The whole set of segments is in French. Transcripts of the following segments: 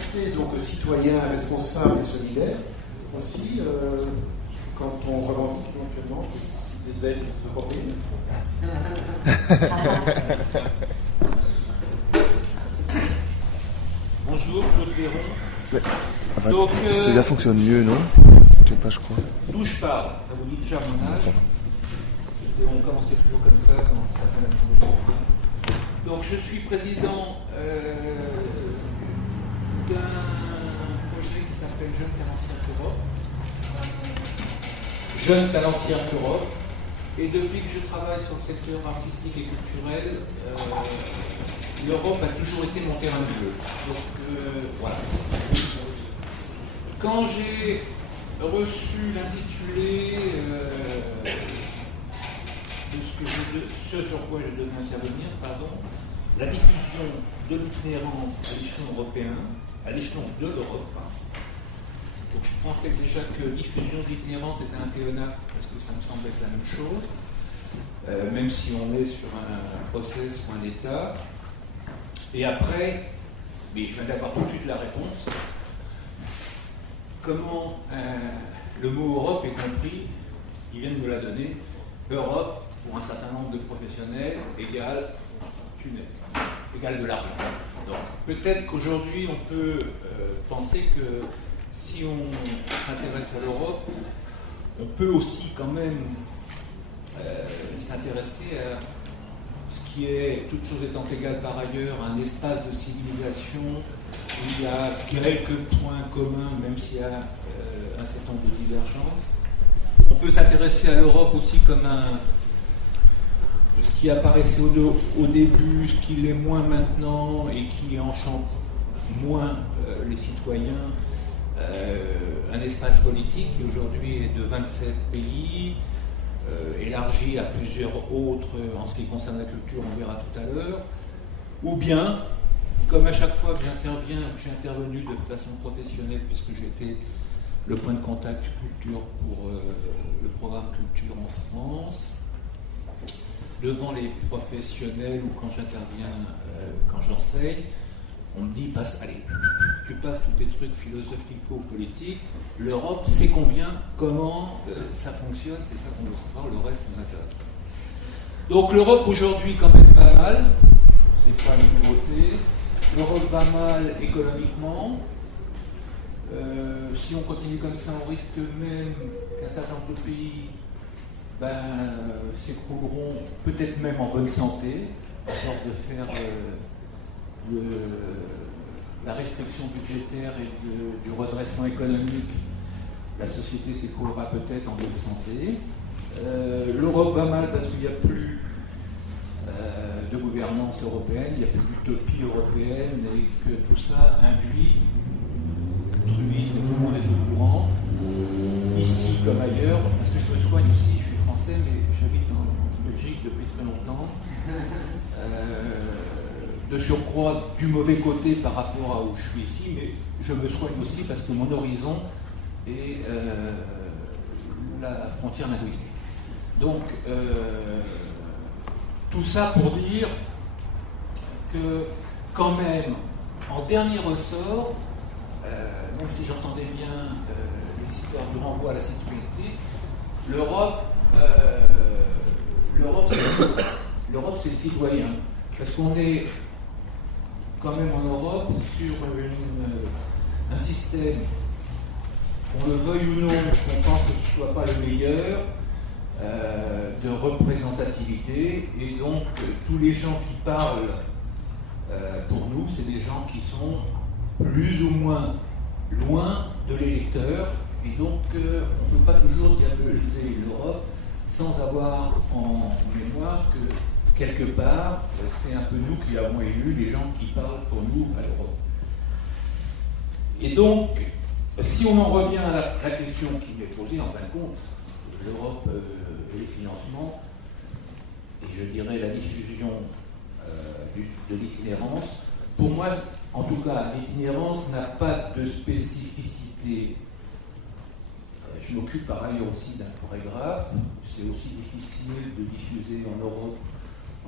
rester donc citoyen responsable et solidaire aussi quand on revendique éventuellement des aides européennes. Bonjour, Claude Véron. Enfin, Donc, celui-là fonctionne mieux, non? Je sais pas, je crois. D'où je parle, ça vous dit déjà mon âge. Ça va. On commençait toujours comme ça dans certaines assemblées. Donc je suis président d'un projet qui s'appelle Jeunes Talents Cirque Europe. Jeunes Talents Cirque Europe. Et depuis que je travaille sur le secteur artistique et culturel, l'Europe a toujours été mon terrain de jeu. Donc voilà. Quand j'ai reçu l'intitulé de ce sur quoi je devais intervenir, la diffusion de l'itinérance à l'échelon européen, à l'échelon de l'Europe. Donc je pensais déjà que diffusion de l'itinérance était un pléonasme parce que ça me semblait être la même chose, même si on est sur un process ou un état. Et après, mais je viens d'avoir tout de suite la réponse. Comment le mot Europe est compris? Ils viennent de me la donner. Europe, pour un certain nombre de professionnels, égale thunette, égale de l'argent. Donc peut-être qu'aujourd'hui on peut penser que si on s'intéresse à l'Europe, on peut aussi quand même s'intéresser à ce qui est, toutes choses étant égales par ailleurs, un espace de civilisation où il y a quelques points communs, même s'il y a un certain nombre de divergences. On peut s'intéresser à l'Europe aussi comme ce qui apparaissait au début, ce qui l'est moins maintenant et qui enchante moins les citoyens, un espace politique qui aujourd'hui est de 27 pays, élargi à plusieurs autres en ce qui concerne la culture, on verra tout à l'heure, ou bien, comme à chaque fois que j'interviens, j'ai intervenu de façon professionnelle puisque j'ai été le point de contact culture pour le programme culture en France, devant les professionnels ou quand j'interviens, quand j'enseigne, on me dit, allez, tu passes tous tes trucs philosophico-politiques, l'Europe, c'est combien, comment ça fonctionne, c'est ça qu'on veut savoir, le reste nous intéresse pas. Donc l'Europe aujourd'hui quand même pas mal, c'est pas une nouveauté, l'Europe va mal économiquement, si on continue comme ça, on risque même qu'un certain nombre de pays s'écrouleront peut-être même en bonne santé, à force de faire la restriction budgétaire et du redressement économique. La société s'écroulera peut-être en bonne santé. L'Europe va mal parce qu'il n'y a plus de gouvernance européenne, il n'y a plus d'utopie européenne et que tout ça induit truisme, tout le monde est au courant, ici comme ailleurs, parce que je me soigne aussi, je suis français, mais j'habite en Belgique depuis très longtemps. De surcroît, du mauvais côté par rapport à où je suis ici, mais je me soigne aussi parce que mon horizon est la frontière linguistique. Donc, tout ça pour dire que, quand même, en dernier ressort, même si j'entendais bien les histoires du renvoi à la citoyenneté, l'Europe, c'est le citoyen. Parce qu'on est quand même en Europe sur un système, qu'on le veuille ou non, qu'on pense que ce ne soit pas le meilleur, de représentativité. Et donc, tous les gens qui parlent, pour nous, c'est des gens qui sont plus ou moins loin de l'électeur, et donc on ne peut pas toujours diaboliser l'Europe sans avoir en mémoire que quelque part, c'est un peu nous qui avons élu les gens qui parlent pour nous à l'Europe. Et donc, si on en revient à la question qui m'est posée, en fin de compte, l'Europe et les financements, et je dirais la diffusion de l'itinérance, pour moi, en tout cas, l'itinérance n'a pas de spécificité. Je m'occupe par ailleurs aussi d'un chorégraphe. C'est aussi difficile de diffuser en Europe,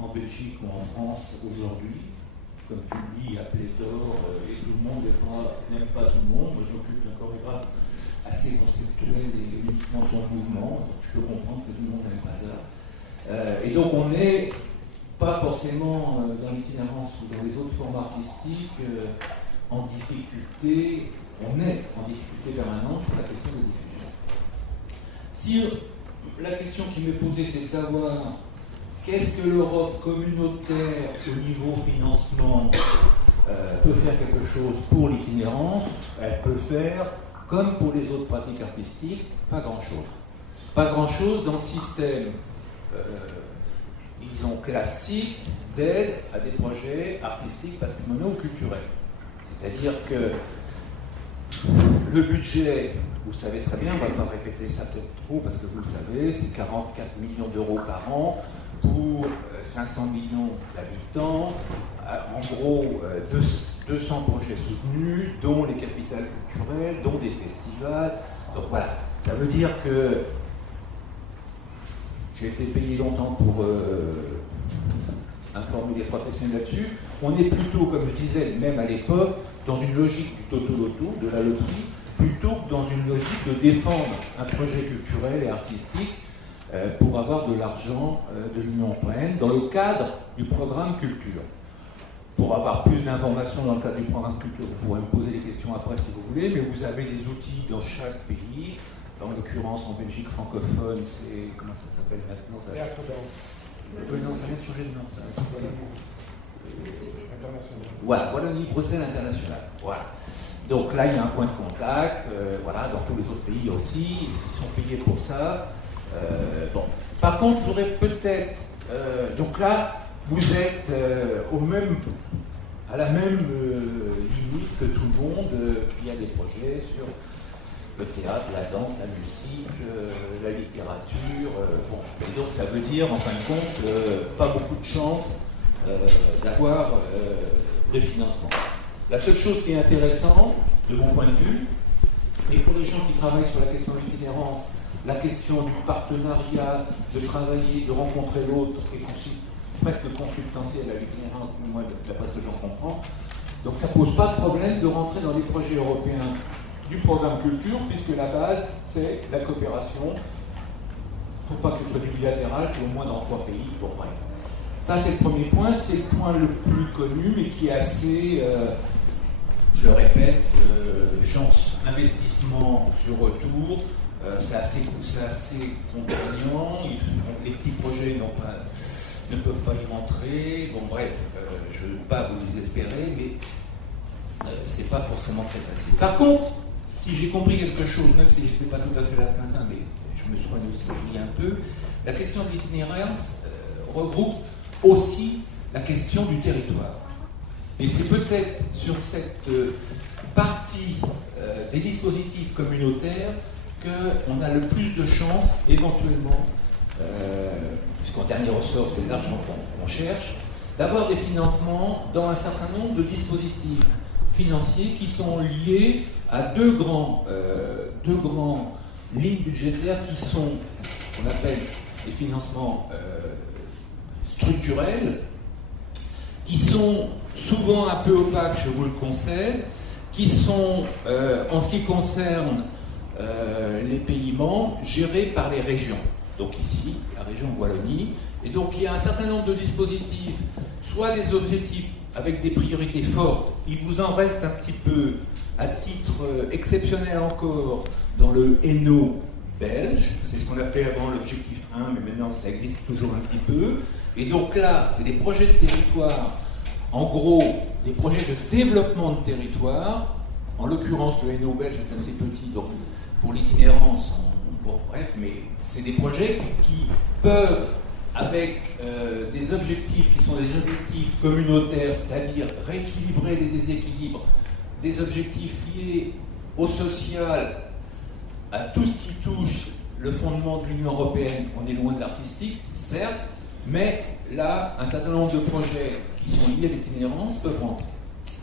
en Belgique ou en France aujourd'hui. Comme tu le dis, à pléthore, et tout le monde n'aime pas tout le monde. Moi, je m'occupe d'un chorégraphe assez conceptuel et uniquement sur le mouvement. Donc, je peux comprendre que tout le monde n'aime pas ça. Et donc, on n'est pas forcément dans l'itinérance ou dans les autres formes artistiques en difficulté. On est en difficulté permanente sur la question de diffusion. Si la question qui m'est posée, c'est de savoir qu'est-ce que l'Europe communautaire au niveau financement peut faire quelque chose pour l'itinérance, elle peut faire, comme pour les autres pratiques artistiques, pas grand-chose. Pas grand-chose dans le système, disons, classique d'aide à des projets artistiques, patrimoniaux ou culturels. C'est-à-dire que le budget, vous savez très bien, on ne va pas répéter ça peut-être trop parce que vous le savez, c'est 44 millions d'euros par an pour 500 millions d'habitants, en gros 200 projets soutenus, dont les capitales culturelles, dont des festivals. Donc voilà, ça veut dire que j'ai été payé longtemps pour informer les professionnels là-dessus. On est plutôt, comme je disais, même à l'époque, dans une logique du toto-loto, de la loterie, plutôt que dans une logique de défendre un projet culturel et artistique pour avoir de l'argent de l'Union européenne dans le cadre du programme culture. Pour avoir plus d'informations dans le cadre du programme culture, vous pourrez me poser des questions après si vous voulez, mais vous avez des outils dans chaque pays. En l'occurrence, en Belgique francophone, c'est... Comment ça s'appelle maintenant ça... Non, ça vient de changer de nom, ça. Voilà, Wallonie-Bruxelles International. Voilà. Donc là, il y a un point de contact. Voilà, dans tous les autres pays aussi, ils sont payés pour ça. Bon. Par contre, j'aurais peut-être. Donc là, vous êtes à la même limite que tout le monde qui a des projets sur le théâtre, la danse, la musique, la littérature. Bon. Et donc, ça veut dire, en fin de compte, pas beaucoup de chance d'avoir de financement. La seule chose qui est intéressante, de mon point de vue, et pour les gens qui travaillent sur la question de l'itinérance, la question du partenariat, de travailler, de rencontrer l'autre, est presque consubstantielle à l'itinérance, moi, d'après ce que j'en comprends. Donc ça ne pose pas de problème de rentrer dans les projets européens du programme culture, puisque la base, c'est la coopération. Il ne faut pas que ce soit du bilatéral, c'est au moins dans 3 pays. Bon, bref. Ça, c'est le premier point, c'est le point le plus connu, mais qui est assez, je le répète, chance, investissement sur retour, c'est assez contraignant, les petits projets ne peuvent pas y rentrer, bon bref, je ne veux pas vous désespérer, mais c'est pas forcément très facile. Par contre, si j'ai compris quelque chose, même si j'étais pas tout à fait là ce matin, mais je me soigne aussi, je lis un peu, la question de l'itinérance regroupe aussi la question du territoire. Et c'est peut-être sur cette partie des dispositifs communautaires qu'on a le plus de chances, éventuellement, puisqu'en dernier ressort, c'est de l'argent qu'on cherche, d'avoir des financements dans un certain nombre de dispositifs financiers qui sont liés à deux grands lignes budgétaires qui sont ce qu'on appelle des financements structurels, qui sont souvent un peu opaques, je vous le concède, qui sont, en ce qui concerne les pays membres, gérés par les régions. Donc ici, la région Wallonie. Et donc il y a un certain nombre de dispositifs, soit des objectifs avec des priorités fortes, il vous en reste un petit peu, à titre exceptionnel encore, dans le Hainaut belge, c'est ce qu'on appelait avant l'objectif 1, mais maintenant ça existe toujours un petit peu. Et donc là, c'est des projets de territoire, en gros, des projets de développement de territoire. En l'occurrence, le Hainaut belge est assez petit, donc pour l'itinérance, bon, bref, mais c'est des projets qui peuvent, avec des objectifs qui sont des objectifs communautaires, c'est-à-dire rééquilibrer les déséquilibres, des objectifs liés au social, à tout ce qui touche le fondement de l'Union européenne. On est loin de l'artistique, certes, mais là, un certain nombre de projets qui sont liés à l'itinérance peuvent rentrer.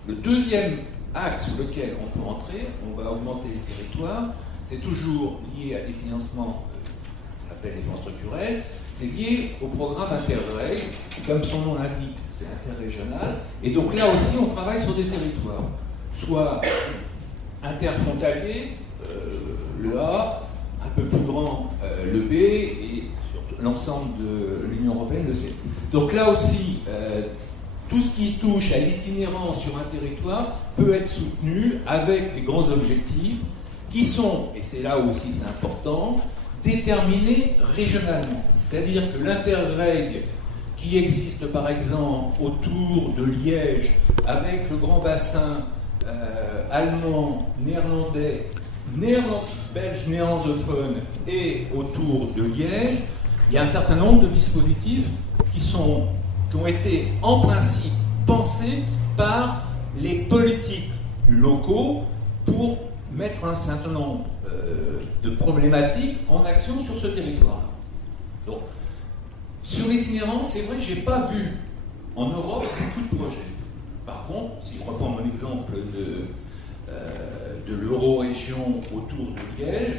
Le deuxième axe sur lequel on peut rentrer, on va augmenter les territoires, c'est toujours lié à des financements, qu'on appelle les fonds structurels, c'est lié au programme Interreg, comme son nom l'indique, c'est interrégional, et donc là aussi on travaille sur des territoires. soit interfrontalier, le A, un peu plus grand, le B, et surtout l'ensemble de l'Union européenne, le C. Donc là aussi, tout ce qui touche à l'itinérance sur un territoire peut être soutenu avec les grands objectifs qui sont, et c'est là aussi c'est important, déterminés régionalement. C'est-à-dire que l'Interreg qui existe par exemple autour de Liège avec le grand bassin allemand, néerlandais, belge néerlandophone et autour de Liège, il y a un certain nombre de dispositifs qui ont été en principe pensés par les politiques locaux pour mettre un certain nombre de problématiques en action sur ce territoire. Donc, sur l'itinérance, c'est vrai que je n'ai pas vu en Europe beaucoup de projets. Par contre, si je reprends mon exemple de l'euro-région autour de Liège,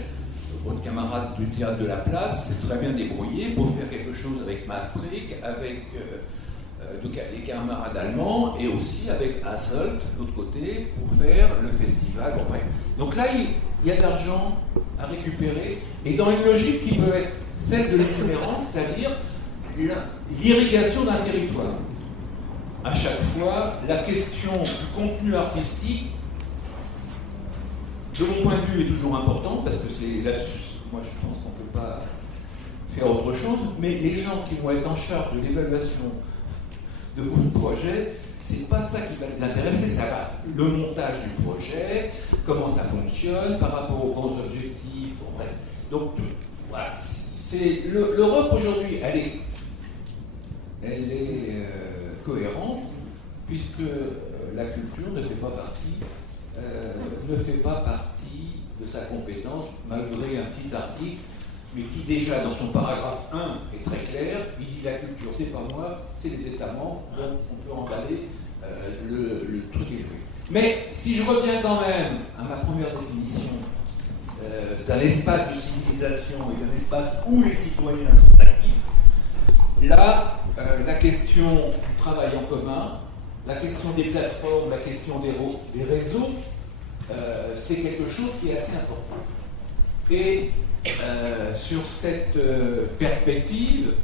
votre camarade du théâtre de la place s'est très bien débrouillé pour faire quelque chose avec Maastricht, avec les camarades allemands et aussi avec Hasselt, de l'autre côté, pour faire le festival. Bon, bref. Donc là, il y a de l'argent à récupérer et dans une logique qui peut être celle de l'itinérance, c'est-à-dire l'irrigation d'un territoire. À chaque fois, la question du contenu artistique, de mon point de vue, est toujours importante parce que c'est là-dessus, moi je pense qu'on ne peut pas faire autre chose, mais les gens qui vont être en charge de l'évaluation de votre projet, c'est pas ça qui va les intéresser, ça va le montage du projet, comment ça fonctionne par rapport aux grands objectifs, bon, bref. Donc voilà, c'est l'Europe aujourd'hui, elle est cohérente puisque la culture ne fait pas partie de sa compétence, malgré un petit article, mais qui déjà dans son paragraphe 1 est très clair. Il dit la culture c'est pas moi, c'est les États membres, donc on peut emballer le truc est joué. Mais si je reviens quand même à ma première définition d'un espace de civilisation et d'un espace où les citoyens sont actifs, là, la question du travail en commun, la question des plateformes, la question des réseaux, c'est quelque chose qui est assez important. Et sur cette perspective,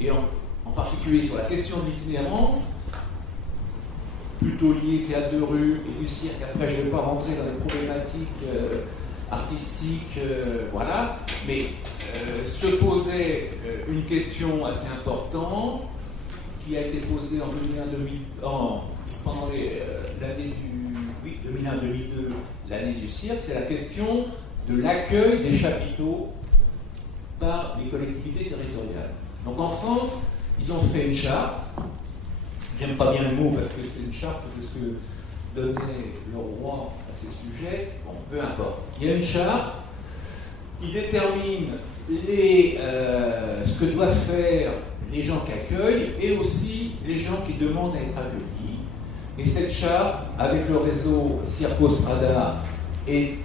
et en particulier sur la question de l'itinérance, plutôt liée au théâtre de rue et du cirque, après je ne vais pas rentrer dans les problématiques artistiques, voilà, mais se posait une question assez importante qui a été posée en 2001-2002, pendant l'année du 2001-2002, l'année du cirque, c'est la question de l'accueil des chapiteaux par les collectivités territoriales. Donc en France, ils ont fait une charte. J'aime pas bien le mot parce que c'est une charte de ce que donnait le roi à ces sujets. Bon, peu importe. Il y a une charte qui détermine ce que doivent faire les gens qui accueillent et aussi les gens qui demandent à être accueillis. Et cette charte, avec le réseau Circostrada, est,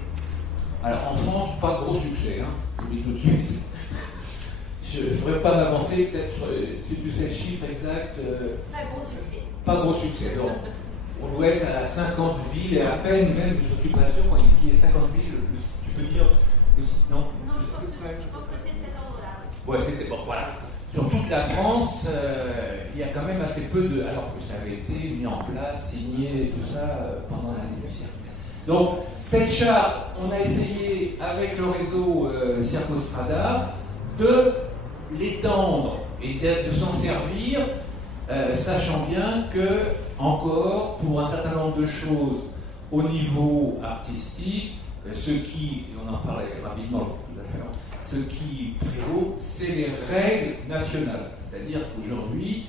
alors en France, pas gros succès, hein, je vous dis tout de suite. Je ne ferai pas m'avancer, peut-être si tu sais le chiffre exact. Pas gros succès. Pas gros succès, donc on doit être à 50 villes, et à peine même, je ne suis pas sûr, quand il y a 50 villes, tu peux dire. Non, Non, je pense que c'est de cet ordre-là. Ouais, c'était bon, voilà. Sur toute la France, il y a quand même assez peu de. Alors que ça avait été mis en place, signé, tout ça, pendant l'année du cirque. Donc, cette charte, on a essayé, avec le réseau Circostrada, de l'étendre et de s'en servir, sachant bien que, encore, pour un certain nombre de choses au niveau artistique, ce qui, et on en parlait rapidement tout à l'heure, ce qui prévaut, c'est les règles nationales. C'est-à-dire qu'aujourd'hui,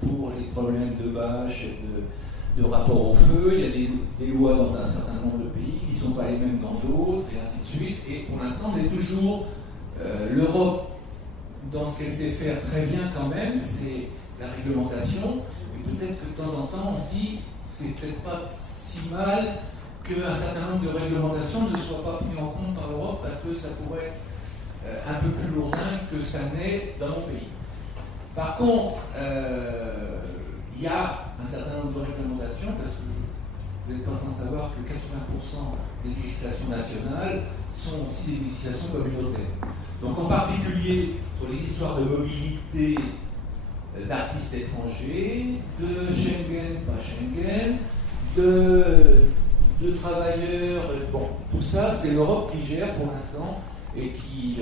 pour les problèmes de bâche et de rapport au feu, il y a des lois dans un certain nombre de pays qui ne sont pas les mêmes dans d'autres, et ainsi de suite. Et pour l'instant, on est toujours l'Europe, dans ce qu'elle sait faire très bien quand même, c'est la réglementation. Et peut-être que de temps en temps, on se dit, c'est peut-être pas si mal qu'un certain nombre de réglementations ne soient pas prises en compte par l'Europe parce que ça pourrait être un peu plus lourdin que ça n'est dans mon pays. Par contre, il y a un certain nombre de réglementations parce que vous n'êtes pas sans savoir que 80% des législations nationales sont aussi des législations communautaires. Donc en particulier sur les histoires de mobilité d'artistes étrangers, de Schengen, pas Schengen, de travailleurs, bon, tout ça c'est l'Europe qui gère pour l'instant et qui,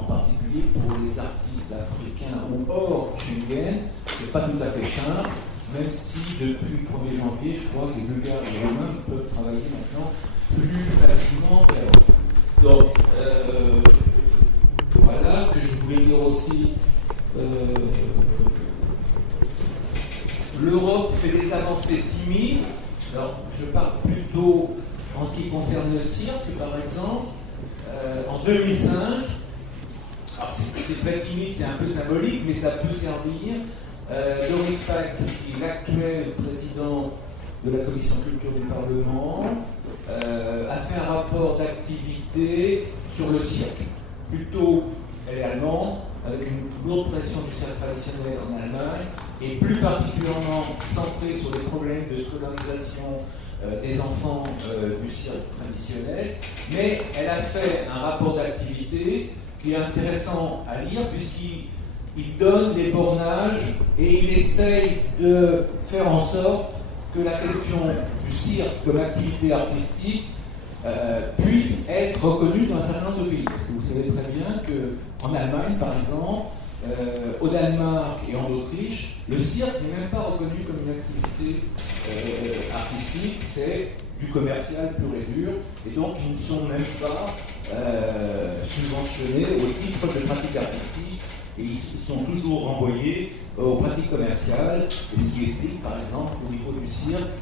en particulier pour les artistes africains ou hors Schengen, c'est pas tout à fait simple, même si depuis le 1er janvier, je crois que les Bulgares et les Roumains peuvent travailler maintenant plus facilement qu'avant. Donc, voilà ce que je voulais dire aussi. L'Europe fait des avancées timides. Alors, je parle plutôt en ce qui concerne le cirque, par exemple. En 2005, alors c'est très timide, c'est un peu symbolique, mais ça peut servir. Doris Pack, qui est l'actuel président de la commission culture du Parlement, a fait un rapport d'activité sur le cirque. Plutôt, elle est allemande, avec une lourde pression du cirque traditionnel en Allemagne, et plus particulièrement centrée sur les problèmes de scolarisation des enfants du cirque traditionnel. Mais elle a fait un rapport d'activité qui est intéressant à lire, puisqu'il donne des bornages et il essaye de faire en sorte que la question du cirque comme activité artistique puisse être reconnue dans un certain nombre de pays. Parce que vous savez très bien qu'en Allemagne, par exemple, au Danemark et en Autriche, le cirque n'est même pas reconnu comme une activité artistique, c'est du commercial pur et dur, et donc ils ne sont même pas subventionnés au titre de pratique artistique, et ils sont toujours renvoyés aux pratiques commerciales, et ce qui explique par exemple qu'au niveau du cirque,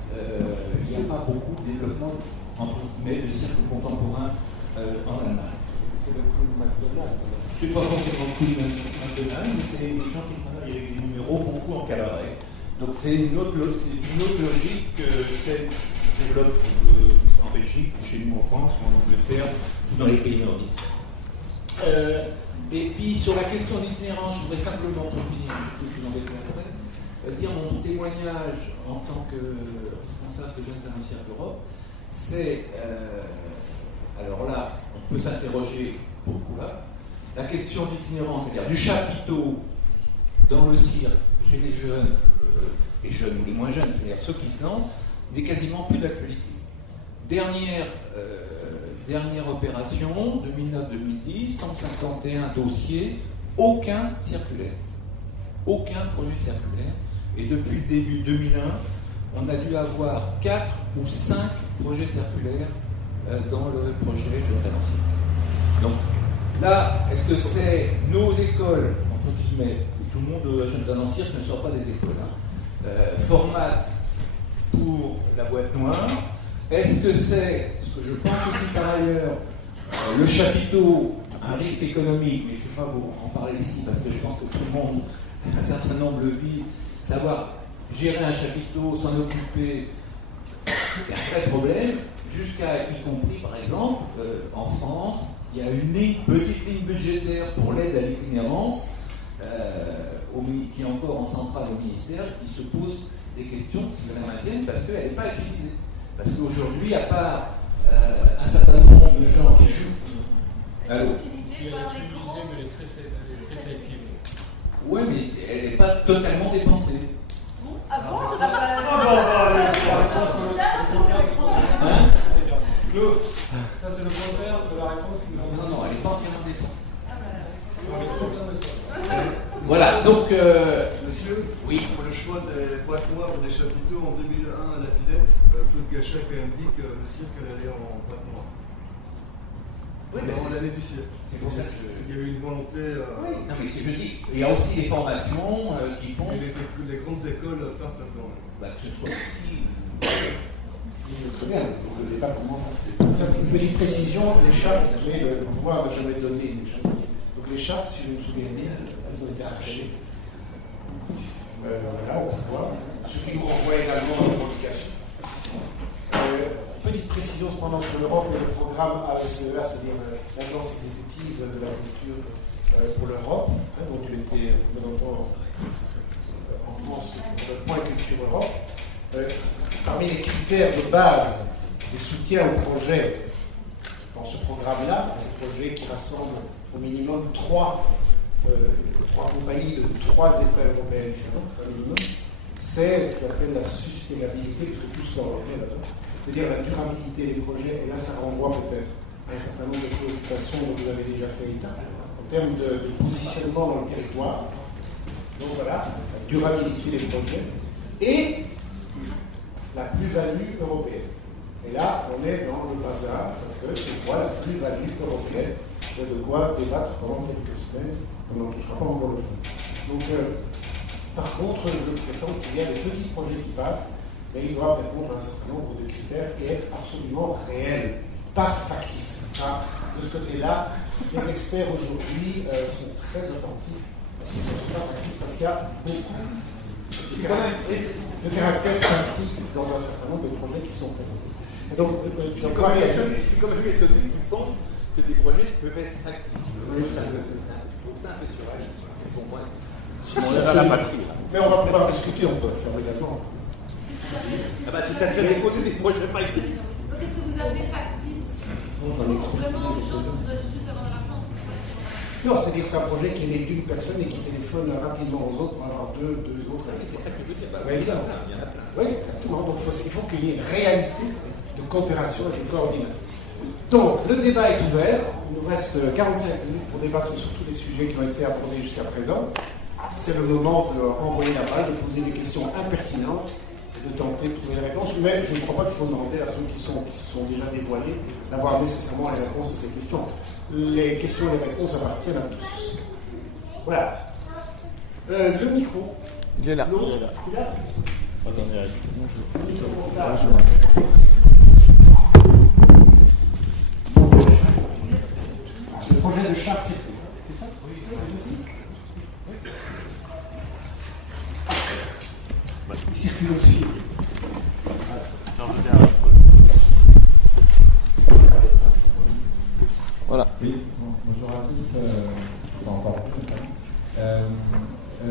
il n'y a pas beaucoup de développement entre guillemets de cirque contemporain en Allemagne. C'est le coup de McDonald's. C'est pas forcément le coup de McDonald's, mais c'est des gens qui travaillent avec des numéros beaucoup en cabaret. Donc c'est une autre logique que celle qui se développe en Belgique, chez nous en France, ou en Angleterre, ou dans les pays nordiques. Et puis sur la question d'itinérance, je voudrais simplement, pour finir, je vous en après, dire mon témoignage en tant que responsable de Jeunes Talents Cirque Europe. C'est, alors là, on peut s'interroger pourquoi. La question d'itinérance, c'est-à-dire du chapiteau dans le cirque, chez les jeunes, les jeunes ou les moins jeunes, c'est-à-dire ceux qui se lancent, n'est quasiment plus d'actualité. Dernière opération, 2009-2010, 151 dossiers, aucun circulaire. Aucun projet circulaire. Et depuis le début 2001, on a dû avoir 4 ou 5 projets circulaires dans le projet Jeunes Talents Cirque. Donc là, est-ce que c'est nos écoles, entre guillemets, où tout le monde Jeunes Talents Cirque ne sort pas des écoles, format pour la boîte noire? Est-ce que c'est, ce que je pense aussi par ailleurs, le chapiteau, un risque économique, mais je ne vais pas vous en parler ici parce que je pense que tout le monde, un certain nombre le vit, savoir gérer un chapiteau, s'en occuper, c'est un vrai problème, jusqu'à, y compris par exemple, en France, il y a une petite ligne budgétaire pour l'aide à l'itinérance, qui est encore en centrale au ministère, qui se pose des questions qui la maintiennent parce qu'elle n'est pas utilisée. Parce qu'aujourd'hui, à part un certain nombre de gens qui jouent. Elle est utilisée par les grands. Elle est très sélective. Oui, mais elle n'est pas totalement dépensée. Ah bon? Ça, c'est le contraire de la réponse que nous avons. Non, elle n'est pas entièrement dépensée. On est content de ça. Voilà, donc. Monsieur, oui. pour le choix des boîtes noires ou des chapiteaux en 2001 à la Villette, Claude Gachet a quand même dit que le cirque allait en boîte noire. Oui, mais Dans l'année du cirque. c'est pour ça que Il y avait une volonté. Oui, non, mais je dis, il y a aussi des formations qui font. Et les grandes écoles partent là-dedans. Que ce soit aussi. Très bien, il faut que le débat commence à se développer. Une petite précision, les chartes, mais le pouvoir n'a jamais donné une charte. Donc les chartes, si je me souviens bien, elles ont été arrachées. Voilà, au pouvoir. Ce qui nous renvoie également à la revendication. Petite précision cependant sur l'Europe et le programme AECEA, c'est-à-dire l'agence exécutive de la culture pour l'Europe, dont tu étais représentant en France pour le point culture Europe. parmi les critères de base des soutiens au projet dans ce programme-là, dans ce projet qui rassemble au minimum trois compagnies de 3 États européens différents, au minimum, c'est ce qu'on appelle la sustainabilité, parce que tout ça européen là-dedans, c'est-à-dire la durabilité des projets, et là ça renvoie peut-être à un certain nombre de préoccupations dont vous avez déjà fait état, en termes de positionnement dans le territoire. Donc voilà, la durabilité des projets et la plus-value européenne. Et là, on est dans le bazar, parce que c'est quoi la plus-value européenne? Il y a de quoi débattre pendant quelques semaines, on n'en touchera pas encore le fond. Donc, par contre, je prétends qu'il y a des petits projets qui passent, mais ils doivent répondre à un certain nombre de critères et être absolument réels, pas factices. Ah, de ce côté-là, les experts aujourd'hui sont très attentifs à ce que ce soit pas factice, parce qu'il y a beaucoup de caractères factices dans un certain nombre de projets qui sont présentés. Donc, je suis quand même étonné du sens que des projets peuvent être factices. C'est un peu surage, pour moi. On est à la patrie. Mais on va pouvoir discuter, on peut le faire également. Ah bah si tu as déjà déposé des projets factices. Qu'est-ce que vous appelez factice? Vraiment, les gens qui doivent juste avoir de l'argent, c'est quoi? Non, c'est-à-dire que c'est un projet qui est né d'une personne et qui téléphone rapidement aux autres pour avoir deux autres amis. C'est ça que je veux dire. Oui, évidemment. Il y en a plein. Oui, exactement. Donc il faut qu'il y ait une réalité de coopération et de coordination. Donc, le débat est ouvert. Il nous reste 45 minutes pour débattre sur tous les sujets qui ont été abordés jusqu'à présent. C'est le moment de renvoyer la balle, de poser des questions impertinentes et de tenter de trouver les réponses. Mais je ne crois pas qu'il faut demander à ceux qui se sont déjà dévoilés d'avoir nécessairement les réponses à ces questions. Les questions et les réponses appartiennent à tous. Voilà. Le micro. Il est là. Il est là. Tu l'as ? Attendez, Bonjour. Le projet de charte circule. C'est ça ? Oui. Il circule aussi. Voilà. Oui, bonjour à tous.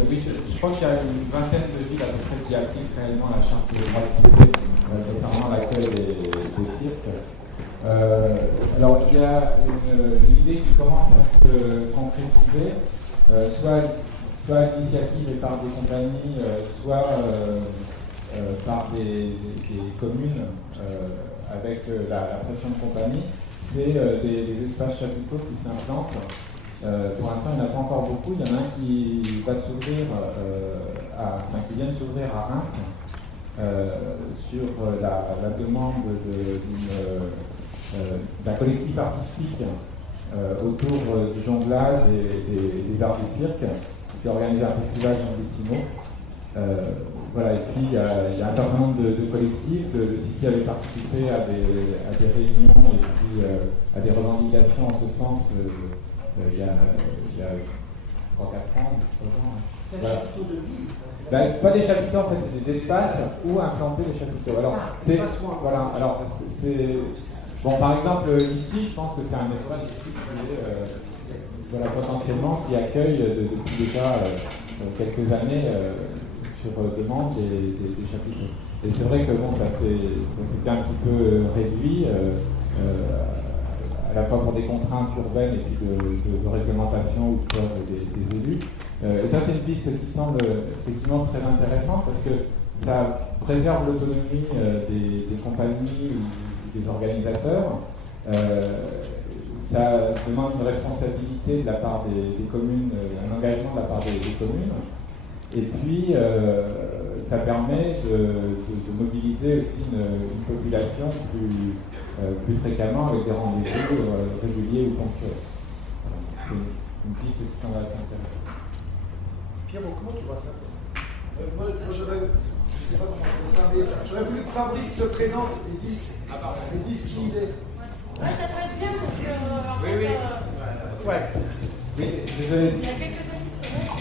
Oui, je crois qu'il y a une vingtaine de villes à peu près qui appliquent réellement la charte de droit de cité, notamment l'accueil des cirques. Alors, il y a une idée qui commence à se concrétiser, soit à l'initiative et par des compagnies, soit par des communes avec la pression de compagnie. C'est des espaces chapiteaux qui s'implantent. Pour l'instant, il n'y en a pas encore beaucoup. Il y en a un qui va s'ouvrir, qui vient de s'ouvrir à Reims sur la demande d'un collectif artistique autour du jonglage et des arts du cirque, qui organise un festival Jean Dessino. Voilà, et puis il y a un certain nombre de collectifs. Le CITI avait participé à des réunions et puis à des revendications en ce sens il y a 3-4 ans, 3 ans. C'est un chapiteau de ville, ça. C'est pas des chapiteaux, en fait, c'est des espaces où implanter des chapiteaux. Alors, voilà, alors bon, par exemple, ici, je pense que c'est un espace ici qui est potentiellement qui accueille depuis déjà quelques années sur demande des chapiteaux. Et c'est vrai que bon, ça s'était un petit peu réduit. À la fois pour des contraintes urbaines et puis de réglementation ou de peur des élus. Et ça, c'est une piste qui semble effectivement très intéressante parce que ça préserve l'autonomie des compagnies ou des organisateurs. Ça demande une responsabilité de la part des communes, un engagement de la part des communes. Et puis, ça permet de mobiliser aussi une population plus fréquemment avec des rendez-vous réguliers ou ponctuels. C'est une piste qui semble assez intéressante. Pierre, comment tu vois ça? Moi, je sais pas comment on ça, mais j'aurais voulu que Fabrice se présente et dise qui il est. Ouais, ça passe bien parce que. Oui. Ouais. Oui, désolé. Il y a quelques années qui se connaissent.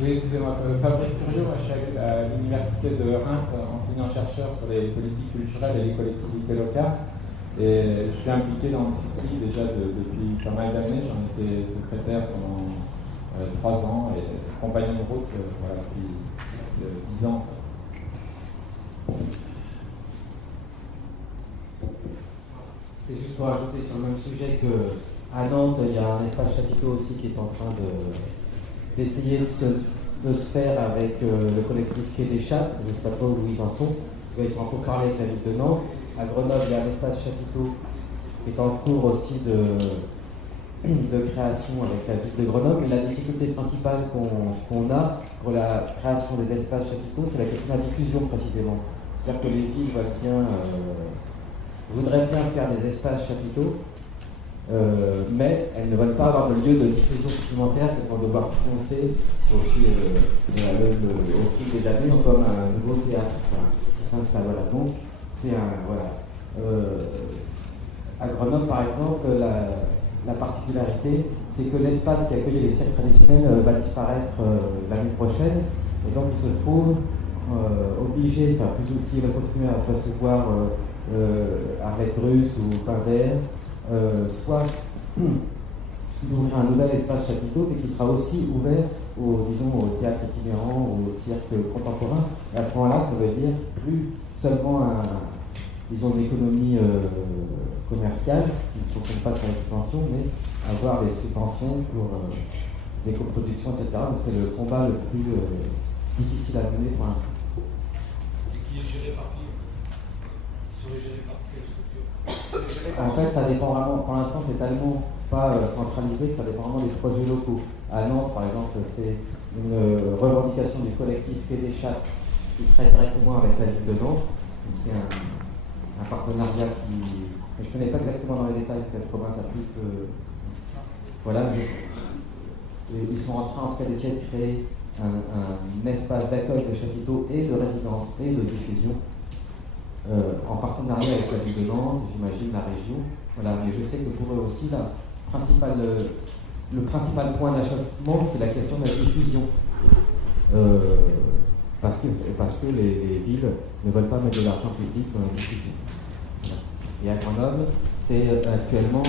Oui, excusez-moi. Fabrice Turiot, moi je suis à l'université de Reims, enseignant-chercheur sur les politiques culturelles et les collectivités locales. Et je suis impliqué dans le CITI déjà depuis pas mal d'années. J'en étais secrétaire pendant 3 ans et compagnon de route depuis 10 ans. C'est juste pour ajouter sur le même sujet qu'à Nantes, il y a un espace chapiteau aussi qui est en train d'essayer de se faire avec le collectif Quai des Chats. Je ne sais pas trop où ils en sont. Ils sont en train de parler avec la ville de Nantes. À Grenoble, il y a un espace chapiteau qui est en cours aussi de création avec la ville de Grenoble. Mais la difficulté principale qu'on a pour la création des espaces chapiteaux, c'est la question de la diffusion précisément. C'est-à-dire que les villes voudraient bien faire des espaces chapiteaux, mais elles ne veulent pas avoir de lieu de diffusion supplémentaire qu'elles vont devoir financer au fil des années, comme un nouveau théâtre qui s'installe. Voilà. Donc, c'est à Grenoble, par exemple, la particularité, c'est que l'espace qui accueillait les cirques traditionnels va disparaître l'année prochaine, et donc ils se trouvent obligés, enfin plutôt s'ils veulent continuer à recevoir Arlette Bruce ou Pinder, soit d'ouvrir un nouvel espace chapiteau, mais qui sera aussi ouvert au théâtre itinérant, au cirque contemporain. Et à ce moment-là, ça veut dire plus seulement une économie commerciale qui ne fonctionne pas sur les subventions, mais avoir des subventions pour des coproductions, etc. Donc c'est le combat le plus difficile à mener pour l'instant. Et qui est géré par qui? Serait géré par quelle structure? En fait, ça dépend vraiment. Pour l'instant, c'est tellement pas centralisé que ça dépend vraiment des projets locaux. À Nantes, par exemple, c'est une revendication du collectif Quai des Chats qui traite directement avec la ville de Nantes. Donc c'est un partenariat qui... Je ne connais pas exactement dans les détails, cette province applique... Voilà, ils sont en train d'essayer de créer un espace d'accueil de chapiteaux et de résidence et de diffusion en partenariat avec la ville de Nantes, j'imagine la région. Voilà, mais je sais que pour eux aussi, le principal point d'achoppement, c'est la question de la diffusion. Parce que les villes ne veulent pas mettre de l'argent public dans la diffusion. Voilà. Et à Grenoble, c'est actuellement...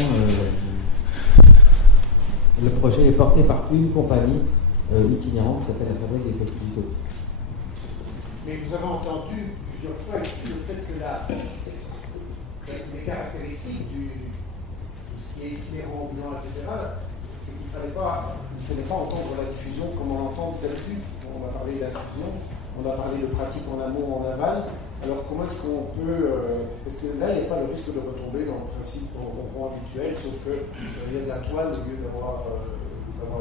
le projet est porté par une compagnie itinérante qui s'appelle la Fabrique des Petits Utopies. Mais vous avez entendu plusieurs fois ici le fait que les caractéristiques de ce qui est itinérant, ambulant, etc., c'est qu'il ne fallait pas entendre la diffusion comme on l'entend d'habitude. On va parler d'infusion, on a parlé de pratique en amont, en aval. Alors comment est-ce qu'on peut... parce que là, il n'y a pas le risque de retomber dans le principe rond habituel, sauf qu'il y a de la toile au lieu d'avoir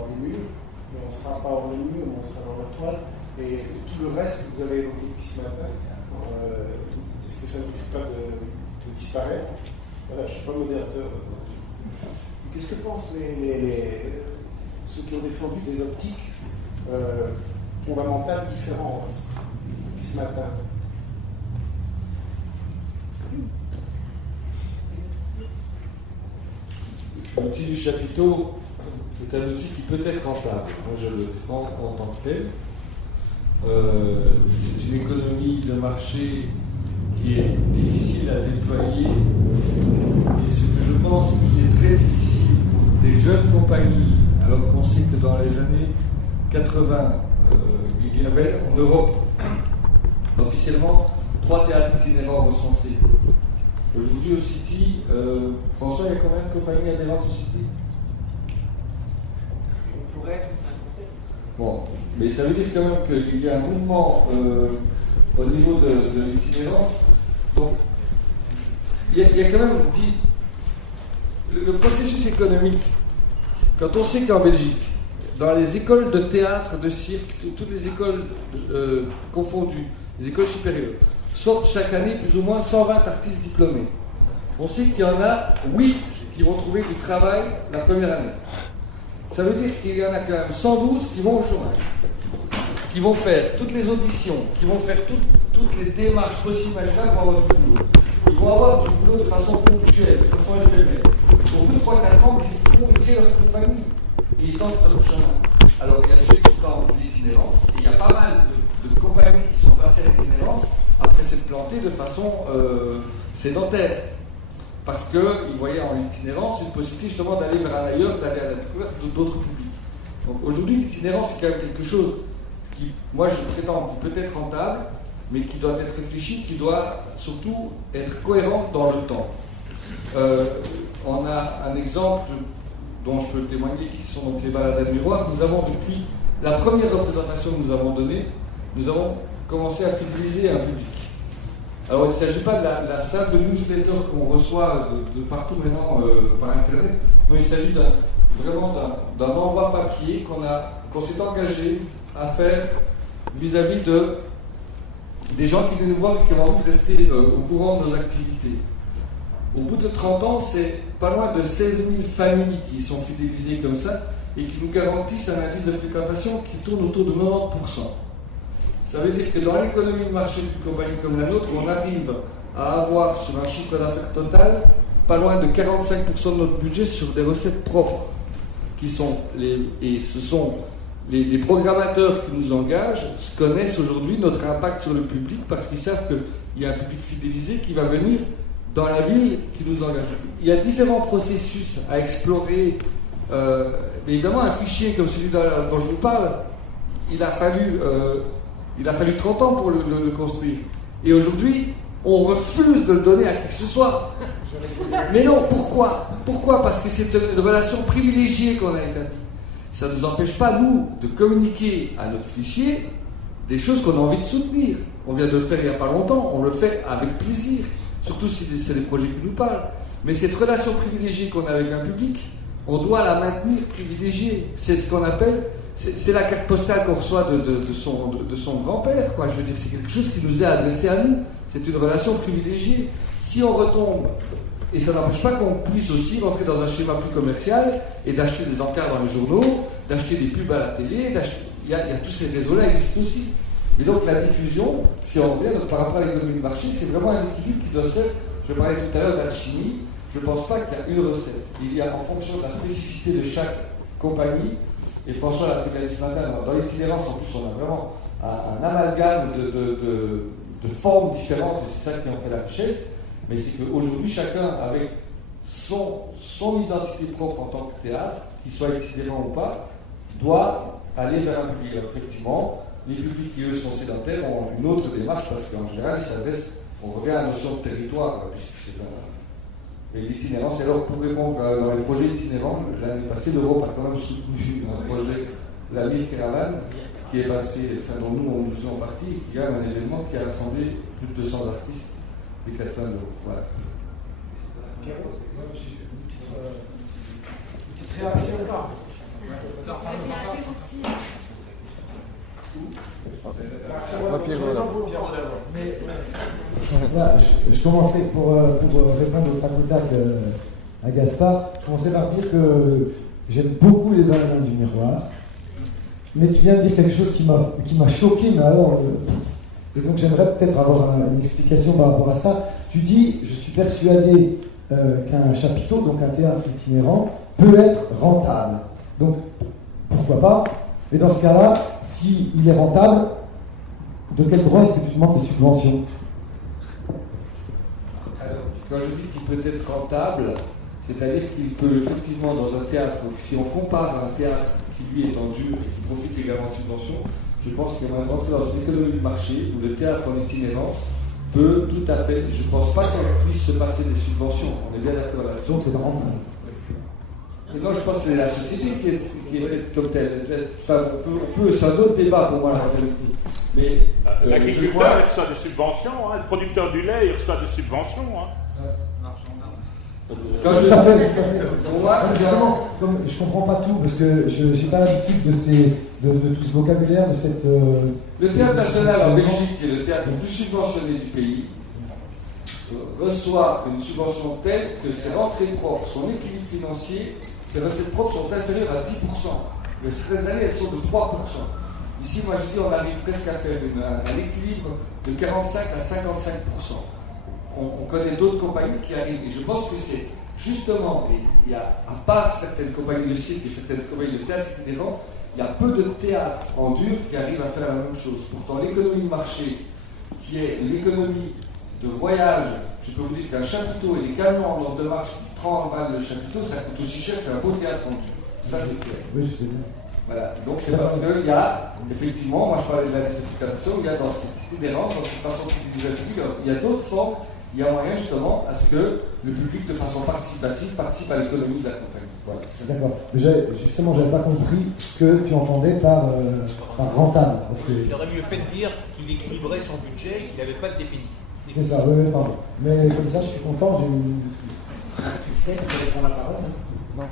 des murs. Mais on ne sera pas hors les murs, mais on sera dans la toile. Et tout le reste que vous avez évoqué depuis ce matin, est-ce que ça ne risque pas de disparaître? Voilà, je ne suis pas modérateur. Qu'est-ce que pensent ceux qui ont défendu des optiques fondamentales différentes depuis ce matin? L'outil du chapiteau est un outil qui peut être rentable. Moi, je le défends en tant que tel. C'est une économie de marché qui est difficile à déployer. Et ce que je pense qui est très difficile pour des jeunes compagnies, alors qu'on sait que dans les années 80, il y avait en Europe officiellement 3 théâtres itinérants recensés. Aujourd'hui au City, François, il y a combien de compagnies adhérentes au City? On pourrait être une cinquantaine. Bon, mais ça veut dire quand même qu'il y a un mouvement au niveau de l'itinérance. Donc, il y a quand même le processus économique. Quand on sait qu'en Belgique, dans les écoles de théâtre, de cirque, toutes les écoles confondues, les écoles supérieures, sortent chaque année plus ou moins 120 artistes diplômés. On sait qu'il y en a 8 qui vont trouver du travail la première année. Ça veut dire qu'il y en a quand même 112 qui vont au chômage, qui vont faire toutes les auditions, qui vont faire toutes les démarches possibles imaginables pour avoir du boulot. Ils vont avoir du boulot de façon ponctuelle, de façon éphémère. Au bout de 3-4 ans, ils vont créer leur compagnie et ils tentent leur chemin. Alors il y a ceux qui tentent l'itinérance, et il y a pas mal de compagnies qui sont passées à l'itinérance après s'être plantées de façon sédentaire. Parce qu'ils voyaient en itinérance une possibilité justement d'aller vers un ailleurs, d'aller à la découverte d'autres publics. Donc aujourd'hui, l'itinérance, c'est quand même quelque chose qui, moi je prétends, qui peut être rentable, mais qui doit être réfléchi, qui doit surtout être cohérent dans le temps. On a un exemple dont je peux témoigner, qui sont donc les balades à miroir. Nous avons, depuis la première représentation que nous avons donnée, nous avons commencé à fidéliser un public. Alors, il ne s'agit pas de la simple newsletter qu'on reçoit de partout maintenant par Internet. Non, il s'agit vraiment d'un envoi papier qu'on s'est engagé à faire vis-à-vis des gens qui viennent nous voir et qui ont envie de rester au courant de nos activités. Au bout de 30 ans, c'est pas loin de 16 000 familles qui sont fidélisées comme ça et qui nous garantissent un indice de fréquentation qui tourne autour de 90%. Ça veut dire que dans l'économie de marché d'une compagnie comme la nôtre, on arrive à avoir sur un chiffre d'affaires total pas loin de 45% de notre budget sur des recettes propres, qui sont ce sont les programmateurs qui nous engagent connaissent aujourd'hui notre impact sur le public parce qu'ils savent qu'il y a un public fidélisé qui va venir dans la ville qui nous engage. Il y a différents processus à explorer. Mais évidemment, un fichier comme celui dont je vous parle, il a fallu 30 ans pour le construire. Et aujourd'hui, on refuse de le donner à qui que ce soit. Mais non, pourquoi ? Pourquoi ? Parce que c'est une relation privilégiée qu'on a établie. Ça ne nous empêche pas, nous, de communiquer à notre fichier des choses qu'on a envie de soutenir. On vient de le faire il n'y a pas longtemps, on le fait avec plaisir, surtout si c'est des projets qui nous parlent. Mais cette relation privilégiée qu'on a avec un public, on doit la maintenir privilégiée. C'est ce qu'on appelle, c'est la carte postale qu'on reçoit de son grand-père, quoi. Je veux dire, c'est quelque chose qui nous est adressé à nous. C'est une relation privilégiée. Si on retombe, et ça n'empêche pas qu'on puisse aussi rentrer dans un schéma plus commercial et d'acheter des encarts dans les journaux, d'acheter des pubs à la télé, il y a tous ces réseaux-là qui existent aussi. Et donc la diffusion, si on revient par rapport à l'économie de marché, c'est vraiment un équilibre qui doit se faire. Je parlais tout à l'heure d'alchimie, je ne pense pas qu'il y a une recette. Il y a en fonction de la spécificité de chaque compagnie, et François l'a très bien dit ce matin, dans l'itinérance en plus on a vraiment un amalgame de formes différentes, et c'est ça qui en fait la richesse. Mais c'est qu'aujourd'hui, chacun, avec son identité propre en tant que théâtre, qu'il soit itinérant ou pas, doit aller vers un public. Alors, effectivement, les publics qui, eux, sont sédentaires ont une autre démarche, parce qu'en général, ils s'adressent, on revient à la notion de territoire, puisque c'est et l'itinérance. Et alors, pour répondre dans les projets itinérants, l'année passée, l'Europe a quand même soutenu un projet, la Mille Caravane, qui est passé, enfin, dont nous faisons en partie, et qui a un événement qui a rassemblé plus de 200 artistes. 80 euros. Voilà. Une petite réaction là. Je commencerai pour répondre au tac au tac à Gaspard. Je commencerai par dire que j'aime beaucoup les balades du miroir. Mais tu viens de dire quelque chose qui m'a choqué, mais alors. Et donc j'aimerais peut-être avoir une explication par rapport à ça. Tu dis, je suis persuadé qu'un chapiteau, donc un théâtre itinérant, peut être rentable. Donc pourquoi pas ? Mais dans ce cas-là, s'il est rentable, de quel droit est-ce que tu demandes des subventions ? Alors, quand je dis qu'il peut être rentable, c'est-à-dire qu'il peut effectivement dans un théâtre, si on compare à un théâtre qui lui est en dur et qui profite également de subventions, je pense qu'il va rentrer dans une économie de marché où le théâtre en itinérance peut tout à fait. Je ne pense pas qu'on puisse se passer des subventions. On est bien d'accord là-dessus. Donc c'est rentable. Et non, je pense que c'est la société qui est faite comme telle. Enfin, on peut, c'est un autre débat pour moi la rentabilité. Mais l'agriculteur il reçoit des subventions, hein. Le producteur du lait il reçoit des subventions. Hein. Quand je je comprends pas tout parce que je n'ai pas l'habitude de tout ce vocabulaire, de cette. Le théâtre national en Belgique, qui est le théâtre le plus subventionné du pays, reçoit une subvention telle que ses rentrées propres, son équilibre financier, ses recettes propres sont inférieures à 10%. Mais ces années, elles sont de 3%. Ici, moi je dis, on arrive presque à faire un équilibre de 45 à 55%. On connaît d'autres compagnies qui arrivent. Et je pense que c'est justement, il y a, à part certaines compagnies de cirque et certaines compagnies de théâtre itinérant, il y a peu de théâtres en dur qui arrivent à faire la même chose. Pourtant, l'économie de marché, qui est l'économie de voyage, je peux vous dire qu'un chapiteau et les camions en ordre de marche qui 30 balles le chapiteau, ça coûte aussi cher qu'un beau théâtre en dur. Ça, c'est clair. Oui, je sais bien. Voilà, donc c'est parce qu'il y a, effectivement, moi je parlais de la diversification, il y a dans cette itinérance, dans cette façon d'utiliser le public, il y a d'autres formes il y a moyen justement à ce que le public, de façon participative, participe à l'économie de la compagnie. Voilà. D'accord. Justement, je n'avais pas compris ce que tu entendais par rentable. Parce que... Il aurait mieux fait de dire qu'il équilibrait son budget et qu'il n'avait pas de définition. C'est ça, oui, pardon. Mais comme ça, je suis content, j'ai eu... Tu sais, tu réponds la parole. Non.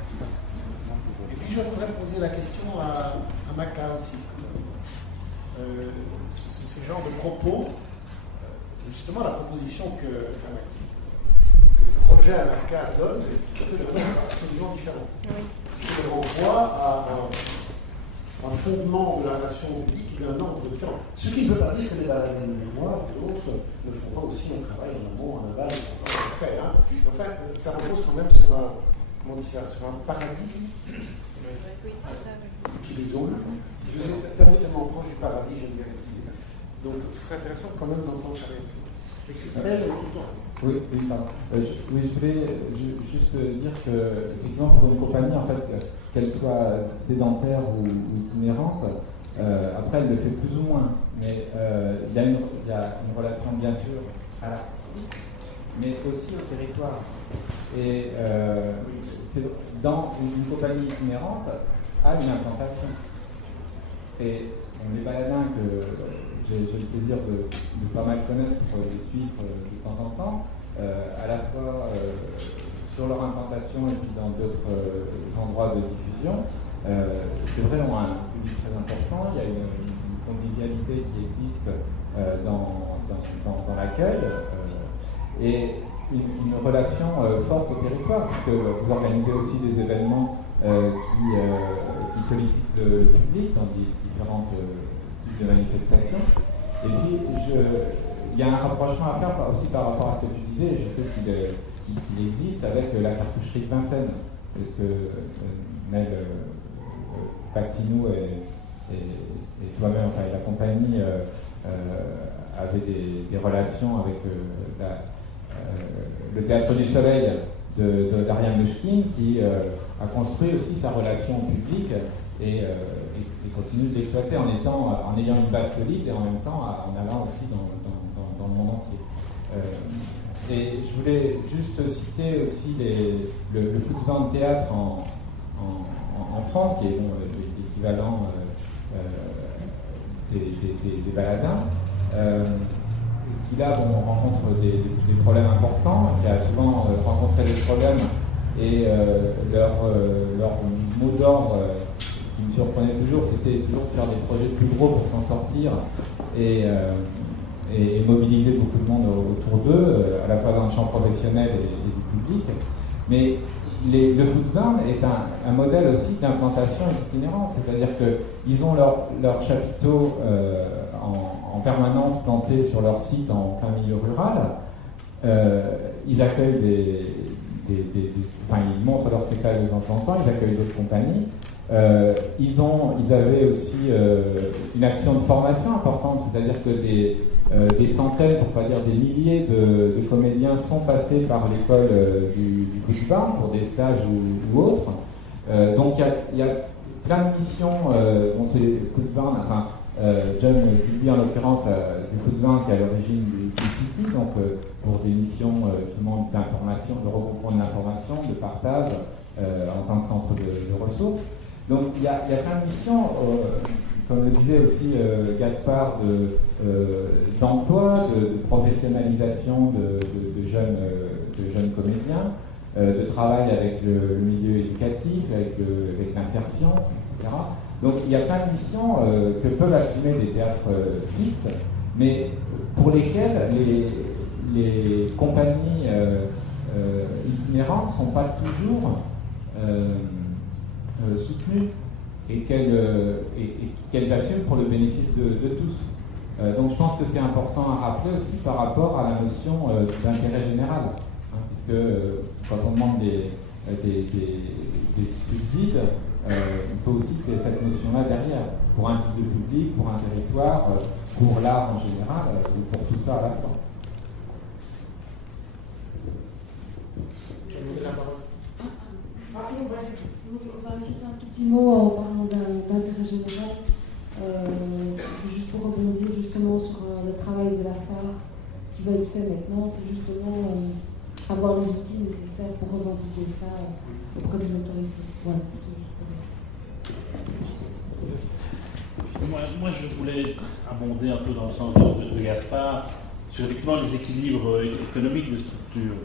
Et puis je voudrais poser la question à Maca aussi. Ce genre de propos, justement la proposition que le projet à Maca donne est tout à fait absolument différent. Ce qui renvoie à un fondement de la relation publique et d'un ordre différent. Ce qui ne veut pas dire que les mémoires et d'autres ne font pas aussi un travail en amont, en aval, après. Hein. Enfin, ça repose quand même sur un, sur un paradigme qu'ils ont eu. Je suis tellement proche du paradis, j'aime bien l'utiliser. Donc, ce serait intéressant quand même d'entendre ça. Oui, pardon. Je voulais juste dire que, effectivement, pour une compagnie, en fait, qu'elle soit sédentaire ou itinérante, après, elle le fait plus ou moins. Mais il y a une relation, bien sûr, à l'artistique, mais aussi au territoire. Et dans une compagnie itinérante, a une implantation. Et les baladins que j'ai le plaisir de pas mal connaître pour les suivre de temps en temps, à la fois sur leur implantation et puis dans d'autres endroits de diffusion, c'est vrai, ont un public très important. Il y a une convivialité qui existe dans l'accueil et une relation forte au territoire, puisque vous organisez aussi des événements qui sollicitent le public dans différentes types de manifestations. Et puis, il y a un rapprochement à faire aussi par rapport à ce que tu disais. Je sais qu'il existe avec la cartoucherie de Vincennes, parce que Mel Paxinou et toi-même, enfin, la compagnie avaient des relations avec le Théâtre du Soleil d'Ariane Mouchkine, qui a construit aussi sa relation publique et continue de l'exploiter en ayant une base solide et en même temps en allant aussi dans le monde entier. Et je voulais juste citer aussi le foot de théâtre en France, qui est l'équivalent des baladins, qui là rencontre des problèmes importants, qui a souvent rencontré des problèmes et leur mot d'ordre, ce qui me surprenait toujours, c'était toujours de faire des projets plus gros pour s'en sortir et mobiliser beaucoup de monde autour d'eux, à la fois dans le champ professionnel et du public. Mais le Foot-Vin est un modèle aussi d'implantation et d'itinérance, c'est-à-dire qu'ils ont leur chapiteau en permanence planté sur leur site en plein milieu rural. Ils accueillent ils montrent leur spectacle de temps en temps, ils accueillent d'autres compagnies. Ils avaient aussi une action de formation importante, c'est-à-dire que des centaines, pour pas dire des milliers de comédiens sont passés par l'école du Foot-Vin pour des stages ou autres. Donc il y a plein de missions dont c'est Foot-Vin, John Kilby en l'occurrence du Foot-Vin qui est à l'origine du City, donc pour des missions justement d'information, de regroupement de l'information, de partage en tant que centre de ressources. Donc il y a plein de missions, comme le disait aussi Gaspard, d'emploi, de professionnalisation de jeunes comédiens, de travail avec le milieu éducatif, avec l'insertion, etc. Donc il y a plein de missions que peuvent assumer des théâtres fixes, mais pour lesquelles les compagnies itinérantes ne sont pas toujours soutenues et qu'elles assument pour le bénéfice de tous. Donc je pense que c'est important à rappeler aussi par rapport à la notion d'intérêt général, puisque quand on demande des subsides, il faut aussi qu'il y ait cette notion-là derrière, pour un type de public, pour un territoire, pour l'art en général, ou pour tout ça à la fois. Enfin, juste un tout petit mot en parlant d'intérêt général. C'est juste pour rebondir justement sur le travail de la phare qui va être fait maintenant, c'est justement avoir les outils nécessaires pour revendiquer ça auprès des autorités. Voilà. Moi, je voulais abonder un peu dans le sens de Gaspard sur effectivement les équilibres économiques de structure.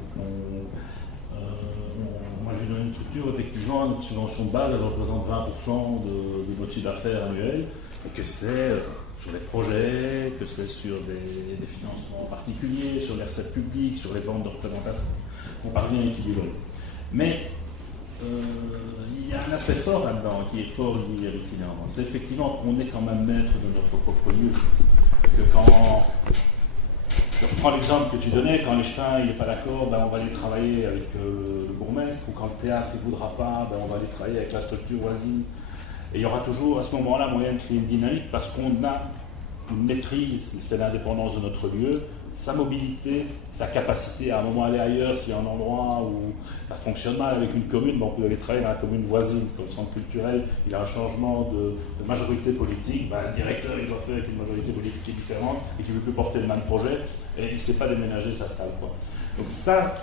Moi, je vais donner une structure, effectivement, notre subvention de base, elle représente 20% de notre chiffre d'affaires annuel, et que c'est sur les projets, que c'est sur des financements particuliers, sur les recettes publiques, sur les ventes de représentation, qu'on parvient à équilibrer. Mais il y a un aspect fort là-dedans, qui est fort lié à l'itinérance. C'est effectivement qu'on est quand même maître de notre propre lieu. Que quand, je reprends l'exemple que tu donnais, quand l'Échelon n'est pas d'accord, ben on va aller travailler avec le bourgmestre, ou quand le théâtre ne voudra pas, ben on va aller travailler avec la structure voisine. Et il y aura toujours à ce moment-là moyen de créer une dynamique parce qu'on a une maîtrise, c'est l'indépendance de notre lieu, sa mobilité, sa capacité à un moment aller ailleurs s'il y a un endroit où ça fonctionne mal avec une commune, ben on peut aller travailler dans la commune voisine. Comme centre culturel, il y a un changement de majorité politique, ben le directeur il doit faire avec une majorité politique qui est différente et qui ne veut plus porter le même projet et il ne sait pas déménager sa salle, quoi. Donc ça,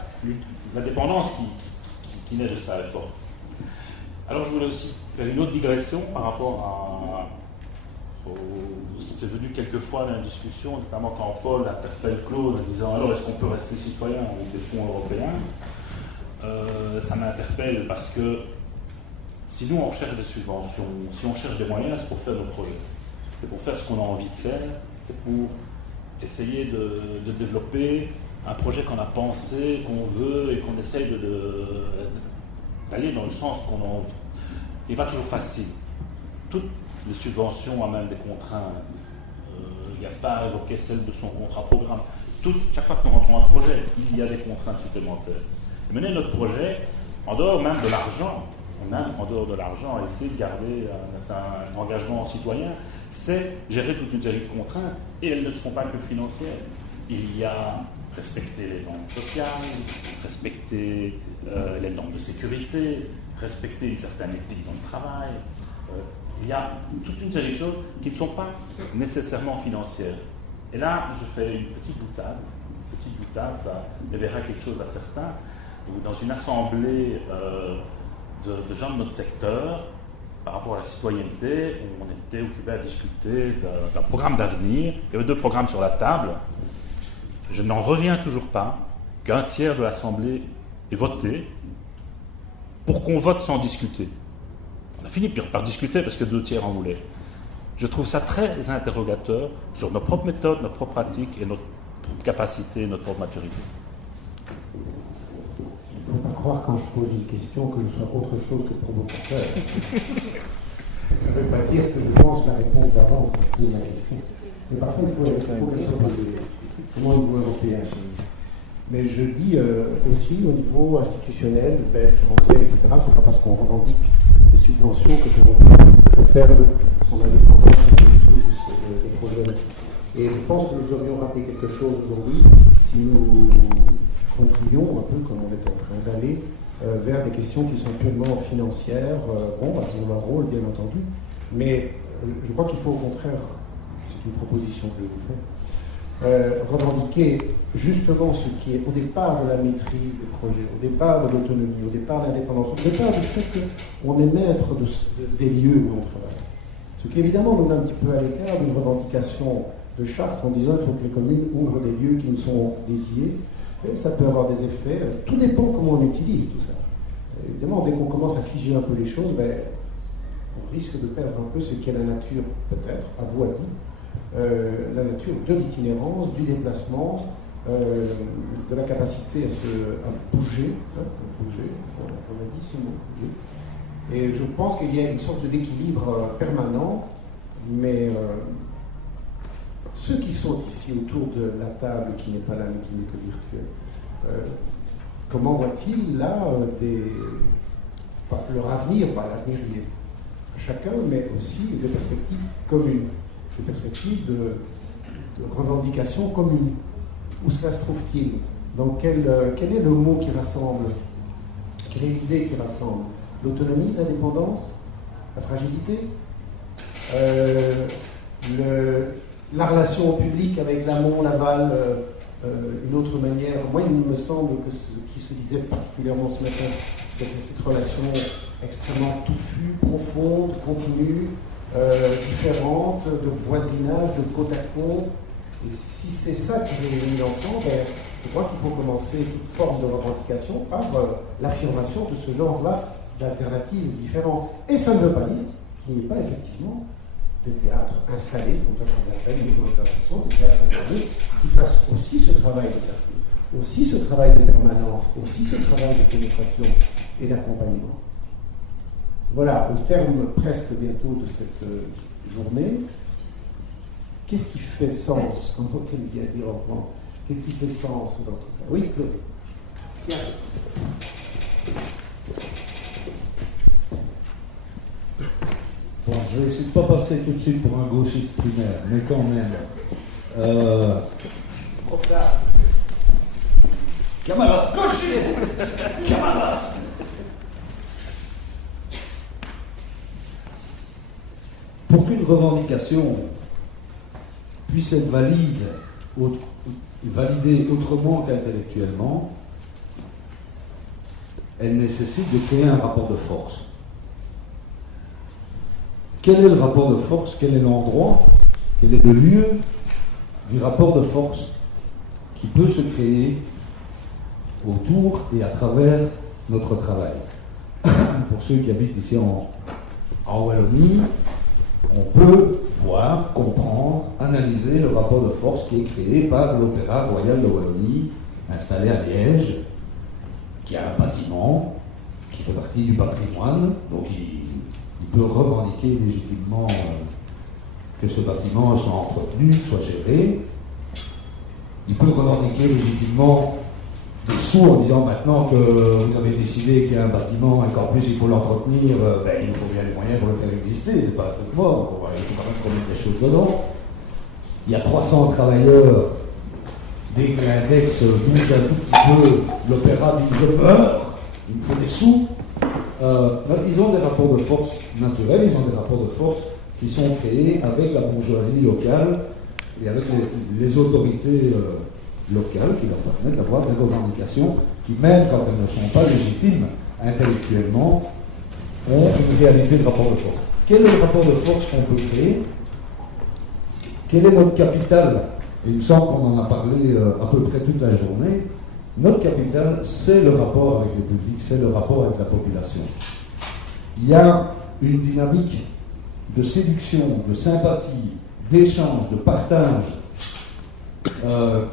la dépendance qui naît de ça est forte. Alors je voulais aussi faire une autre digression par rapport c'est venu quelquefois dans la discussion, notamment quand Paul interpelle Claude en disant alors est-ce qu'on peut rester citoyen avec des fonds européens, ça m'interpelle parce que si nous on cherche des subventions, si on cherche des moyens, c'est pour faire nos projets, c'est pour faire ce qu'on a envie de faire, c'est pour essayer de développer un projet qu'on a pensé, qu'on veut et qu'on essaye d'aller dans le sens qu'on a envie. Il n'est pas toujours facile. Toutes les subventions ont même des contraintes. Gaspard évoquait celle de son contrat programme. Chaque fois que nous rentrons un projet, il y a des contraintes supplémentaires. Et mener notre projet, en dehors même de l'argent, en dehors de l'argent, à essayer de garder un engagement citoyen, c'est gérer toute une série de contraintes, et elles ne seront pas que financières. Il y a respecter les normes sociales, respecter les normes de sécurité, respecter une certaine éthique dans le travail. Il y a toute une série de choses qui ne sont pas nécessairement financières. Et là, je fais une petite boutade, ça éveillera quelque chose à certains, où dans une assemblée de gens de notre secteur, par rapport à la citoyenneté, on était occupé à discuter d'un programme d'avenir. Il y avait 2 programmes sur la table. Je n'en reviens toujours pas qu'un tiers de l'Assemblée est voté pour qu'on vote sans discuter. On a fini par discuter parce que 2 tiers en voulaient. Je trouve ça très interrogateur sur nos propres méthodes, nos propres pratiques et notre propre capacité, notre propre maturité. Il ne faut pas croire quand je pose une question que je sois autre chose que provocateur. Ça ne veut pas dire que je pense la réponse d'avance quand je pose la question. Mais parfois, il faut comment au niveau européen. Mais je dis aussi au niveau institutionnel, belge, français, etc., c'est pas parce qu'on revendique des subventions que pour faire son indépendance et la maîtrise des projets. Et je pense que nous aurions raté quelque chose aujourd'hui si nous concluions un peu comme on est en train d'aller vers des questions qui sont purement financières. Bon, elles ont leur rôle, bien entendu, mais je crois qu'il faut au contraire, c'est une proposition que je vous fais, revendiquer justement ce qui est au départ de la maîtrise des projets, au départ de l'autonomie, au départ de l'indépendance, au départ du fait qu'on est maître des lieux où on travaille. Ce qui évidemment nous met un petit peu à l'écart d'une revendication de charte en disant qu'il faut que les communes ouvrent des lieux qui nous sont dédiés. Et ça peut avoir des effets, tout dépend comment on utilise tout ça. Évidemment, dès qu'on commence à figer un peu les choses, on risque de perdre un peu ce qu'est la nature, peut-être, à vous à dire, la nature de l'itinérance, du déplacement, de la capacité à bouger, on a dit ce mot, bouger. Et je pense qu'il y a une sorte d'équilibre permanent, mais ceux qui sont ici autour de la table, qui n'est pas là, mais qui n'est que virtuelle, comment voient-ils là leur avenir, l'avenir lié à chacun, mais aussi des perspectives communes, des perspectives de revendication commune. Où cela se trouve-t-il? Dans quel est le mot qui rassemble? Quelle est l'idée qui rassemble? L'autonomie, l'indépendance, la fragilité, la relation au public avec l'amont, l'aval, une autre manière. Moi, il me semble que ce qui se disait particulièrement ce matin, c'était cette relation extrêmement touffue, profonde, continue, différente, de voisinage, de côte à côte. Et si c'est ça qui est mis ensemble, je crois qu'il faut commencer toute forme de revendication par l'affirmation de ce genre-là d'alternatives différentes. Et ça ne veut pas dire qu'il n'y ait pas effectivement des théâtres installés, comme ça qu'on appelle des théâtres installés, qui fassent aussi ce travail de quartier, aussi ce travail de permanence, aussi ce travail de pénétration et d'accompagnement. Voilà, au terme presque bientôt de cette journée, qu'est-ce qui fait sens, comme on dit à dire en France, qu'est-ce qui fait sens dans tout ça? Oui, Claude. Bon, je vais essayer de ne pas passer tout de suite pour un gauchiste primaire, mais quand même. Camarade gauchiste. Camarade. Pour qu'une revendication puisse être validée autrement qu'intellectuellement, elle nécessite de créer un rapport de force. Quel est le rapport de force? Quel est l'endroit? Quel est le lieu du rapport de force qui peut se créer autour et à travers notre travail? Pour ceux qui habitent ici en Wallonie, on peut voir, comprendre, analyser le rapport de force qui est créé par l'Opéra Royal de Wallonie, installé à Liège, qui a un bâtiment qui fait partie du patrimoine, donc il peut revendiquer légitimement que ce bâtiment soit entretenu, soit géré. Il peut revendiquer légitimement des sous en disant maintenant que vous avez décidé qu'il y a un bâtiment et qu'en plus il faut l'entretenir, il nous faut bien les moyens pour le faire exister, c'est pas un truc mort, il faut quand même qu'on mette des choses dedans. Il y a 300 travailleurs, dès que l'index bouge un tout petit peu, l'opéra dit je meurs, il me faut des sous. Ils ont des rapports de force naturels, ils ont des rapports de force qui sont créés avec la bourgeoisie locale et avec les autorités locales qui leur permettent d'avoir des revendications qui, même quand elles ne sont pas légitimes intellectuellement, ont une réalité de rapport de force. Quel est le rapport de force qu'on peut créer? Quel est notre capital? Et il me semble qu'on en a parlé à peu près toute la journée. Notre capital, c'est le rapport avec le public, c'est le rapport avec la population. Il y a une dynamique de séduction, de sympathie, d'échange, de partage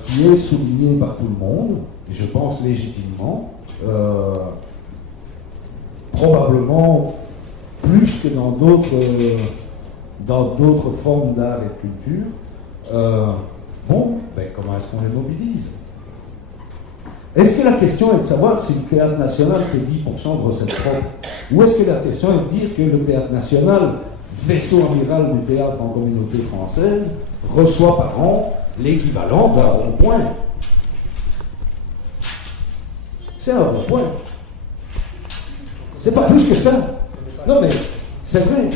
qui est soulignée par tout le monde, et je pense légitimement, probablement plus que dans d'autres formes d'art et de culture. Comment est-ce qu'on les mobilise? Est-ce que la question est de savoir si le Théâtre National fait 10% de recettes propres? Ou est-ce que la question est de dire que le Théâtre National, vaisseau amiral du théâtre en communauté française, reçoit par an l'équivalent d'un rond-point? C'est un rond-point. C'est pas plus que ça. Non mais, c'est vrai.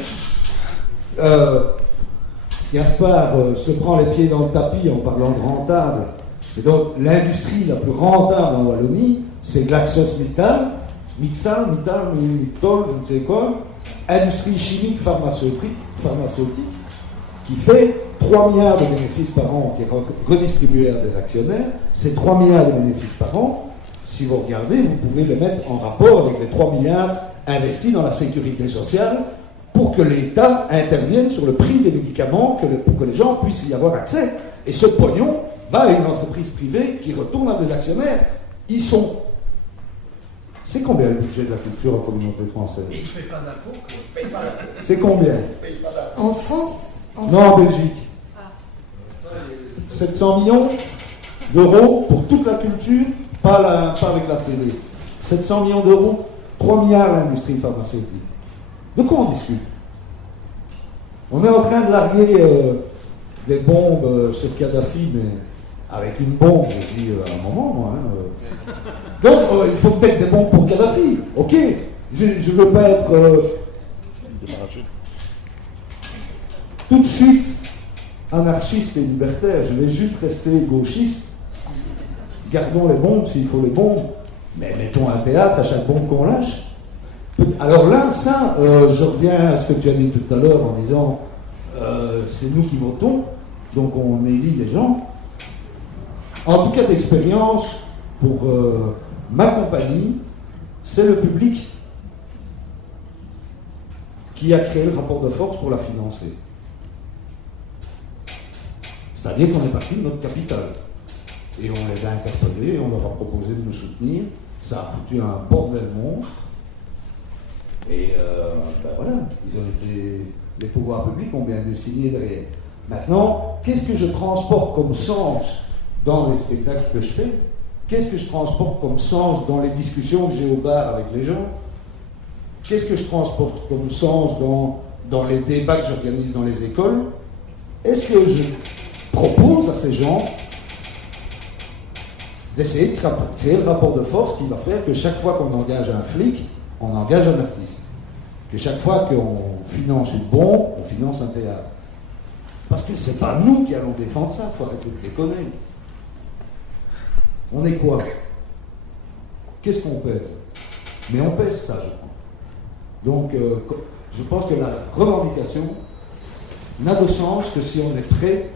Gaspard se prend les pieds dans le tapis en parlant de rentable. Et donc, l'industrie la plus rentable en Wallonie, c'est GlaxoSmithKline, Mittal, Mittal, je ne sais quoi, industrie chimique pharmaceutique, qui fait 3 milliards de bénéfices par an, qui est redistribué à des actionnaire. Ces 3 milliards de bénéfices par an, si vous regardez, vous pouvez les mettre en rapport avec les 3 milliards investis dans la sécurité sociale pour que l'État intervienne sur le prix des médicaments, pour que les gens puissent y avoir accès. Et ce pognon va à une entreprise privée qui retourne à des actionnaires. C'est combien le budget de la culture en communauté française? Il ne paye pas d'impôts. C'est combien? En France? En Belgique. 700 millions d'euros pour toute la culture, pas avec la télé. 700 millions d'euros, 3 milliards l'industrie pharmaceutique. De quoi on discute? On est en train de larguer des bombes sur Kadhafi, mais avec une bombe, je dis à un moment, moi. Donc, il faut peut-être des bombes pour Kadhafi. Ok, je ne veux pas être tout de suite anarchiste et libertaire, je vais juste rester gauchiste gardons les bombes s'il faut les bombes, mais mettons un théâtre à chaque bombe qu'on lâche. Alors là, ça, je reviens à ce que tu as dit tout à l'heure en disant c'est nous qui votons, donc on élit les gens. En tout cas d'expérience, pour ma compagnie, c'est le public qui a créé le rapport de force pour la financer. C'est-à-dire qu'on est parti de notre capital. Et on les a interpellés, on leur a proposé de nous soutenir. Ça a foutu un bordel monstre. Et ben voilà, les pouvoirs publics ont bien dû signer derrière. Maintenant, qu'est-ce que je transporte comme sens dans les spectacles que je fais? Qu'est-ce que je transporte comme sens dans les discussions que j'ai au bar avec les gens? Qu'est-ce que je transporte comme sens dans les débats que j'organise dans les écoles? Est-ce que je propose à ces gens d'essayer de créer le rapport de force qui va faire que chaque fois qu'on engage un flic, on engage un artiste? Que chaque fois qu'on finance une bombe, on finance un théâtre? Parce que c'est pas nous qui allons défendre ça, il faut arrêter de déconner. On est quoi? Qu'est-ce qu'on pèse? Mais on pèse ça, je crois. Donc, je pense que la revendication n'a de sens que si on est prêt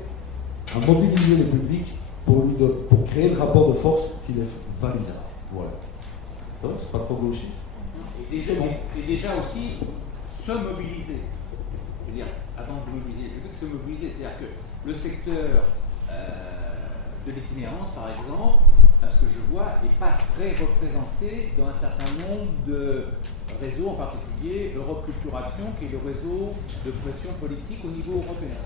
à mobiliser le public pour créer le rapport de force qui les validera. Voilà. Ça va, c'est pas trop gauchiste. Et déjà aussi, se mobiliser. Je veux dire, avant de mobiliser le public, se mobiliser. C'est-à-dire que le secteur de l'itinérance, par exemple, à ce que je vois, n'est pas très représenté dans un certain nombre de réseaux, en particulier Europe Culture Action, qui est le réseau de pression politique au niveau européen.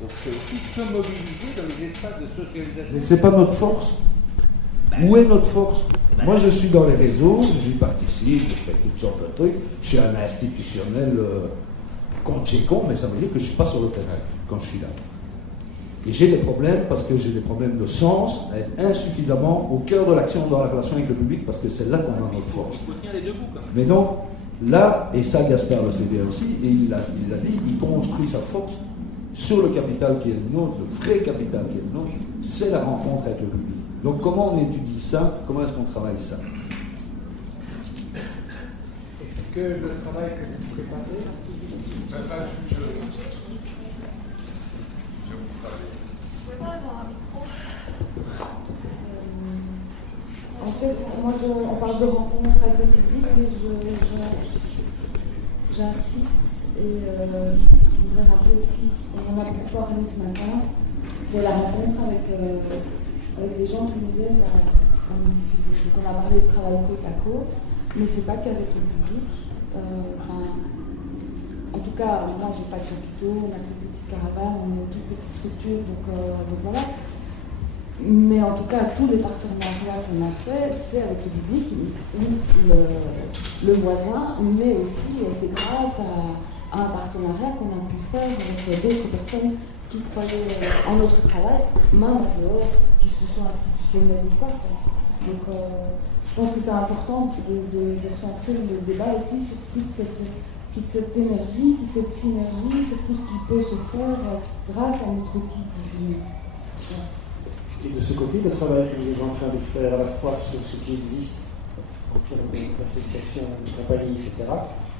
Donc c'est aussi se mobiliser dans les espaces de socialisation. Mais c'est pas notre force. Où est notre force? Moi, je suis dans les réseaux, j'y participe, je fais toutes sortes de trucs. Je suis un institutionnel con chez con, mais ça veut dire que je ne suis pas sur le terrain quand je suis là. Et j'ai des problèmes parce que j'ai des problèmes de sens, à être insuffisamment au cœur de l'action dans la relation avec le public, parce que c'est là qu'on a notre force. Il faut tenir les deux bouts, quand même. Mais donc, là, et ça Gaspard le sait bien aussi, et il l'a dit, il construit sa force sur le capital qui est le nôtre, le vrai capital qui est le nôtre, c'est la rencontre avec le public. Donc comment on étudie ça? Comment est-ce qu'on travaille ça? Est-ce que le travail que vous préparez... En fait, moi, on parle de rencontre avec le public, mais j'insiste et je voudrais rappeler aussi, on en a beaucoup parlé ce matin, c'est la rencontre avec des gens qui nous aident donc on a parlé de travail côte à côte, mais c'est pas qu'avec le public. En tout cas, moi j'ai pas de chapiteau, on a une petite caravane, on est une toute petite structure, donc voilà. Mais en tout cas, tous les partenariats qu'on a fait, c'est avec le public, le voisin, mais aussi c'est grâce à un partenariat qu'on a pu faire avec d'autres personnes qui croyaient en notre travail, même en dehors, qui se sont institutionnels ou pas. Donc je pense que c'est important de recentrer le débat ici sur toute cette énergie, toute cette synergie, sur tout ce qui peut se faire grâce à notre outil diffusé. Et de ce côté, le travail que vous êtes en train de faire à la fois sur ce qui existe en termes d'associations, de compagnies, etc.,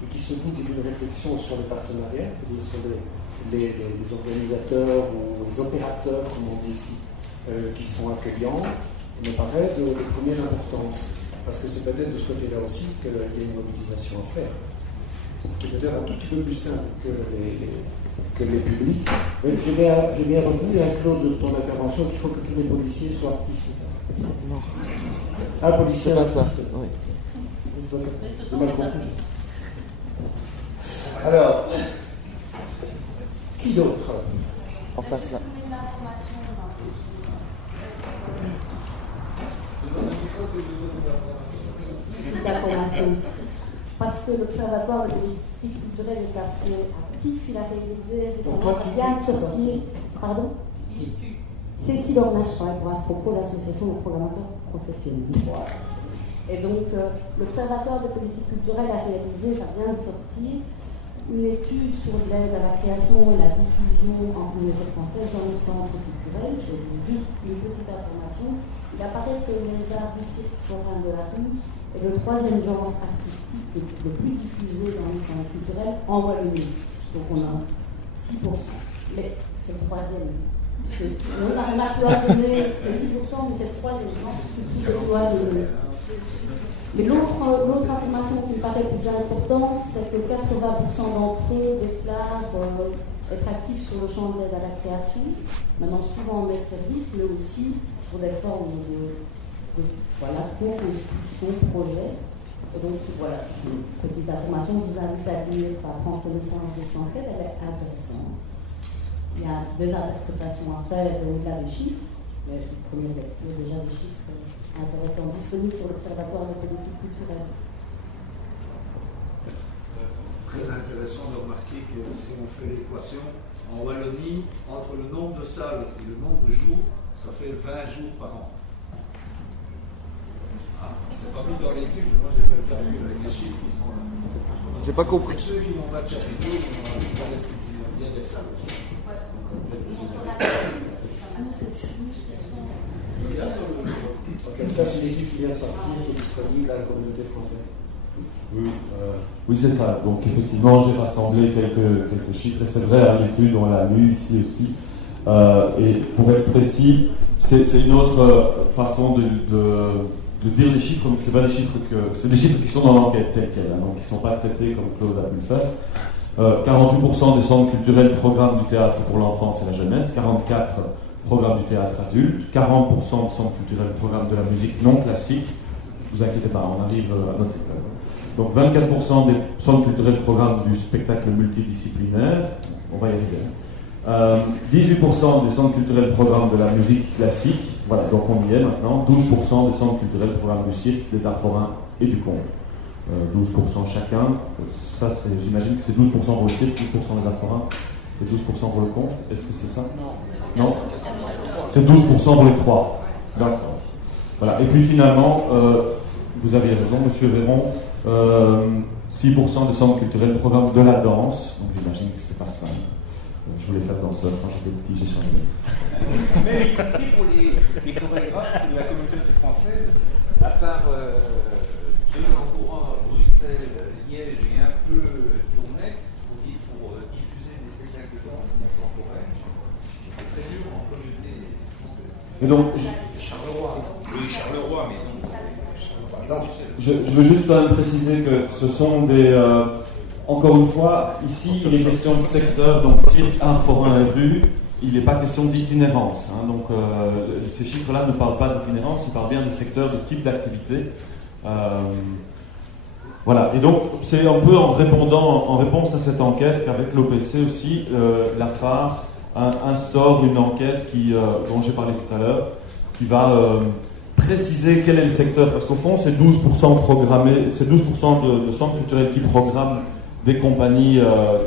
et qui se double d'une réflexion sur les partenariats, c'est-à-dire sur les organisateurs ou les opérateurs, comme on dit aussi, qui sont accueillants, me paraît de première importance. Parce que c'est peut-être de ce côté-là aussi qu'il y a une mobilisation à faire, qui est peut-être un tout petit peu plus simple que les publics. Oui, j'ai bien retenu, Claude, de ton intervention, qu'il faut que tous les policiers soient artistes, c'est ça? Non. Un policier, c'est pas ça, oui. C'est mal compris. Alors, qui d'autre? En face là. D'information. Parce que l'Observatoire de politique culturelle est assez actif, il a réalisé récemment, ça vient de sortir. Pardon? Cécile Ornage travaille pour Aspropo, l'association de programmateurs professionnels. Et donc, l'Observatoire de politique culturelle a réalisé, ça vient de sortir, une étude sur l'aide à la création et la diffusion en communauté française dans les centres culturels. Je vous juste une petite information. Il apparaît que les arts du cirque forain de la rue est le troisième genre artistique le plus diffusé dans les centres culturels en Wallonie. Donc on a 6%. Mais c'est le troisième. On a cloisonné, c'est 6%, mais c'est le troisième genre puisque tout est cloisonné. Mais l'autre information qui me paraît plus importante, c'est que 80% d'entre eux déclarent être actifs sur le champ de l'aide à la création, maintenant souvent en aide service, mais aussi sur des formes de co-construction, projet. Et donc voilà, une petite information que je vous invite à lire, à prendre connaissance de cette enquête, elle est intéressante. Il y a des interprétations à faire au-delà des chiffres, mais première lecture, déjà des chiffres intéressants disponibles sur l'Observatoire des politiques culturelles. Très intéressant de remarquer que si on fait l'équation, en Wallonie, entre le nombre de salles et le nombre de jours, ça fait 20 jours par an. Ah, c'est pas mis dans l'étude, mais moi j'ai fait le calcul avec les chiffres qui sont là. J'ai pas compris. Ceux qui vont battre Chapiteau, ils vont bien des salles aussi. En quel cas, c'est une étude qui vient de sortir, qui est disponible à la communauté française. Oui, c'est ça. Donc effectivement, j'ai rassemblé quelques chiffres, et c'est vrai, l'étude, on l'a lu ici aussi. Et pour être précis, c'est une autre façon de dire les chiffres, mais c'est pas des chiffres c'est des chiffres qui sont dans l'enquête telle qu'elle, hein, donc qui ne sont pas traités comme Claude a pu le faire. 48% des centres culturels programment du théâtre pour l'enfance et la jeunesse, 44% programment du théâtre adulte, 40% des centres culturels programment de la musique non classique. Ne vous inquiétez pas, on arrive à notre secteur. Donc 24% des centres culturels programment du spectacle multidisciplinaire, on va y arriver. 18% des centres culturels programment de la musique classique, voilà, donc on y est maintenant. 12% des centres culturels programment du cirque, des arts forains et du conte. 12% chacun, ça j'imagine que c'est 12% pour le cirque, 12% des arts forains et 12% pour le conte. Est-ce que c'est ça? Non. C'est 12% pour les trois. D'accord. Voilà. Et puis finalement, vous aviez raison, Monsieur Véron, 6% des centres culturels programment de la danse, donc j'imagine que c'est pas ça. Je voulais faire danseur quand j'étais petit, j'ai changé. Mais y compris pour les chorégraphes de la communauté française, à part deux endroits, Bruxelles, Liège et un peu Tournai, pour diffuser des spectacles de danse contemporaine, c'est très dur en projeter les Français. Et donc, Charleroi, oui, Charleroi, mais non. Je veux juste quand même préciser que ce sont des... encore une fois, ici, il est question de secteur, donc cirque, art forain et rue. Il n'est pas question d'itinérance. Hein, donc, ces chiffres-là ne parlent pas d'itinérance, ils parlent bien de secteur, de type d'activité. Voilà. Et donc, c'est un peu en réponse à cette enquête qu'avec l'OPC aussi, la FAR instaure une enquête dont j'ai parlé tout à l'heure, qui va préciser quel est le secteur, parce qu'au fond, c'est 12% programmés, c'est 12% de centres culturels qui programment des compagnies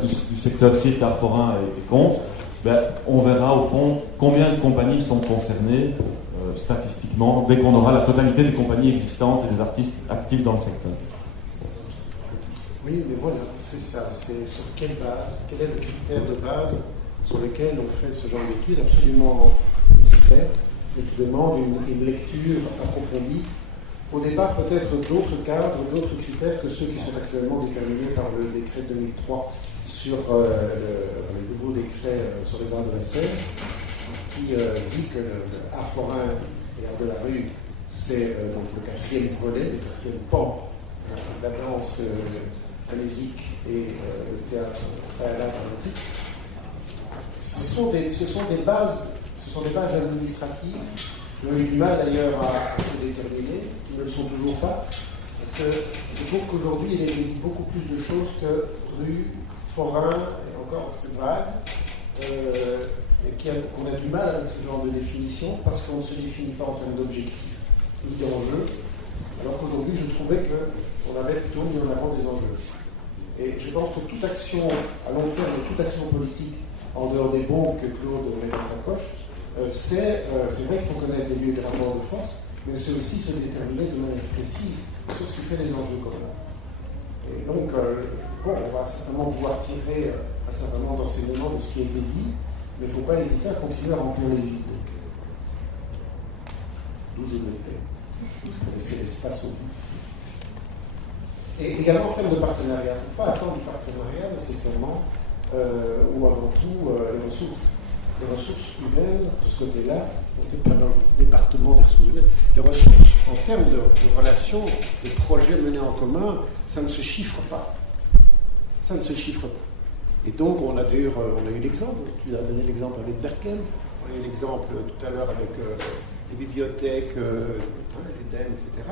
du secteur cirque, art forain et conte. Ben, on verra au fond combien de compagnies sont concernées statistiquement dès qu'on aura la totalité des compagnies existantes et des artistes actifs dans le secteur. Oui, mais voilà, c'est ça. C'est sur quelle base, quel est le critère de base sur lequel on fait ce genre d'études absolument nécessaire et qui demande une lecture approfondie. Au départ, peut-être d'autres cadres, d'autres critères que ceux qui sont actuellement déterminés par le décret 2003 sur le nouveau décret sur les arts de la scène, qui dit que l'art forain et art de la rue, c'est donc le quatrième volet, le quatrième pan, la danse, la musique et le théâtre alternatif. Ce sont des bases administratives qui ont eu du mal d'ailleurs à se déterminer, qui ne le sont toujours pas, parce que je trouve qu'aujourd'hui il est beaucoup plus de choses que rue, forain, et encore c'est vague, et qu'on a du mal avec ce genre de définition, parce qu'on ne se définit pas en termes d'objectifs ni d'enjeux, alors qu'aujourd'hui je trouvais qu'on avait plutôt mis en avant des enjeux. Et je pense que toute action, à long terme, toute action politique, en dehors des bombes que Claude met dans sa poche, c'est vrai qu'il faut connaître les lieux de rapport de force, mais c'est aussi se déterminer de manière précise sur ce qui fait les enjeux communs. Et donc, bon, on va certainement pouvoir tirer un certain nombre d'enseignements de ce qui a été dit, mais il ne faut pas hésiter à continuer à remplir les vides. D'où je l'étais. Laisser l'espace au but. Et également en termes de partenariat, il ne faut pas attendre du partenariat nécessairement, ou avant tout les ressources. Les ressources humaines, de ce côté-là, on n'est pas dans le département des ressources humaines. Les ressources, en termes de relations, de projets menés en commun, ça ne se chiffre pas. Ça ne se chiffre pas. Et donc, on a eu l'exemple, tu as donné l'exemple avec Berkel, on a eu l'exemple tout à l'heure avec les bibliothèques, l'Éden, etc.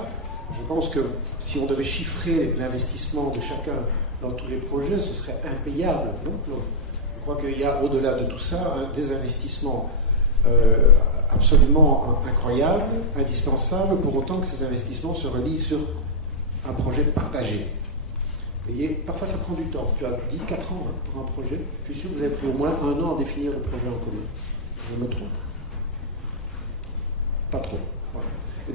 Je pense que si on devait chiffrer l'investissement de chacun dans tous les projets, ce serait impayable. Donc, je crois qu'il y a au-delà de tout ça des investissements absolument incroyables, indispensables, pour autant que ces investissements se relient sur un projet partagé. Et parfois ça prend du temps. Tu as dit 4 ans pour un projet. Je suis sûr que vous avez pris au moins 1 an à définir le projet en commun. Je me trompe? Pas trop. Voilà. Et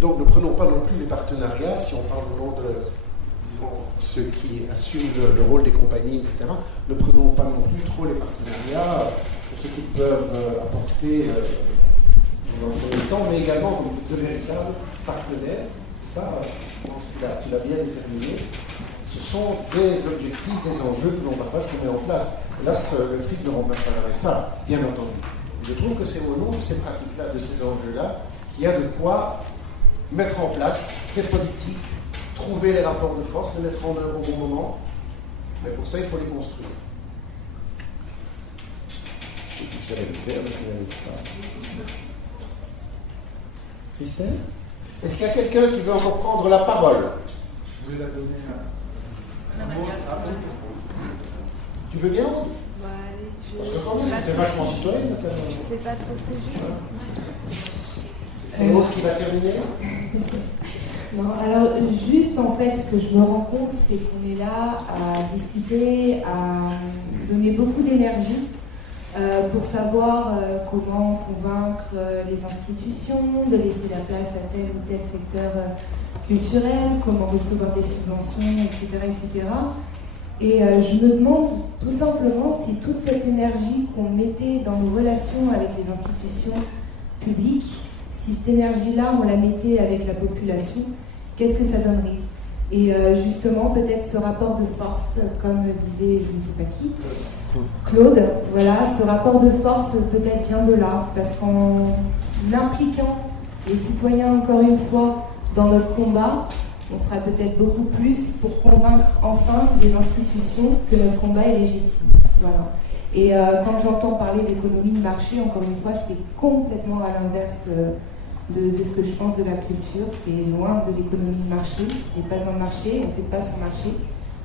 donc ne prenons pas non plus les partenariats, si on parle au nom de ceux qui assument le rôle des compagnies, etc. Ne prenons pas non plus trop les partenariats pour ceux qui peuvent apporter dans un premier temps, mais également de véritables partenaires. Ça, je pense que tu l'as bien déterminé. Ce sont des objectifs, des enjeux que l'on partage, qu'on met en place. Et là, le FIC ne remplace pas ça, bien entendu. Je trouve que c'est au nom de ces pratiques-là, de ces enjeux-là, qu'il y a de quoi mettre en place des politiques, trouver les rapports de force, les mettre en œuvre au bon moment. Mais pour ça, il faut les construire. Christelle ? Est-ce qu'il y a quelqu'un qui veut encore prendre la parole? Je vais la donner à Maud. Tu veux bien? Bah, allez, parce que quand même, t'es vachement citoyenne. Je sais pas trop ce que je veux. C'est Maud qui va terminer? Non, alors juste en fait, ce que je me rends compte, c'est qu'on est là à discuter, à donner beaucoup d'énergie pour savoir comment convaincre les institutions de laisser la place à tel ou tel secteur culturel, comment recevoir des subventions, etc. etc. Et je me demande tout simplement si toute cette énergie qu'on mettait dans nos relations avec les institutions publiques, si cette énergie-là, on la mettait avec la population, qu'est-ce que ça donnerait? Et justement, peut-être ce rapport de force, comme disait je ne sais pas qui, Claude, voilà, ce rapport de force peut-être vient de là, parce qu'en impliquant les citoyens, encore une fois, dans notre combat, on sera peut-être beaucoup plus pour convaincre enfin les institutions que notre combat est légitime. Voilà. Et quand j'entends parler d'économie de marché, encore une fois, c'est complètement à l'inverse de ce que je pense de la culture. C'est loin de l'économie de marché. Ce n'est pas un marché, on ne fait pas son marché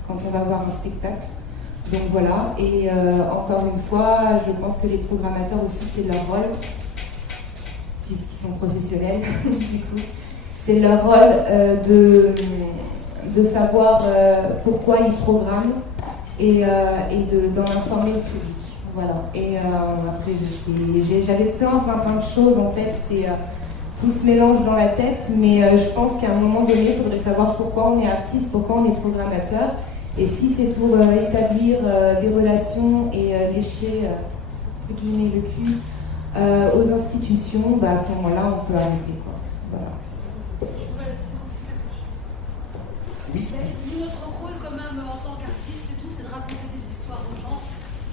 quand on va voir un spectacle. Donc voilà, et encore une fois, je pense que les programmateurs aussi, c'est leur rôle, puisqu'ils sont professionnels, du coup. C'est leur rôle de savoir pourquoi ils programment et d'en informer le public. Voilà. Et après, j'avais plein de choses en fait. Tout se mélange dans la tête, mais je pense qu'à un moment donné, il faudrait savoir pourquoi on est artiste, pourquoi on est programmateur. Et si c'est pour établir des relations et lécher entre guillemets le cul aux institutions, bah, à ce moment-là, on peut arrêter. Quoi. Voilà. Je voudrais dire aussi quelque chose. Oui. Notre rôle quand même en tant qu'artiste et tout, c'est de raconter des histoires aux gens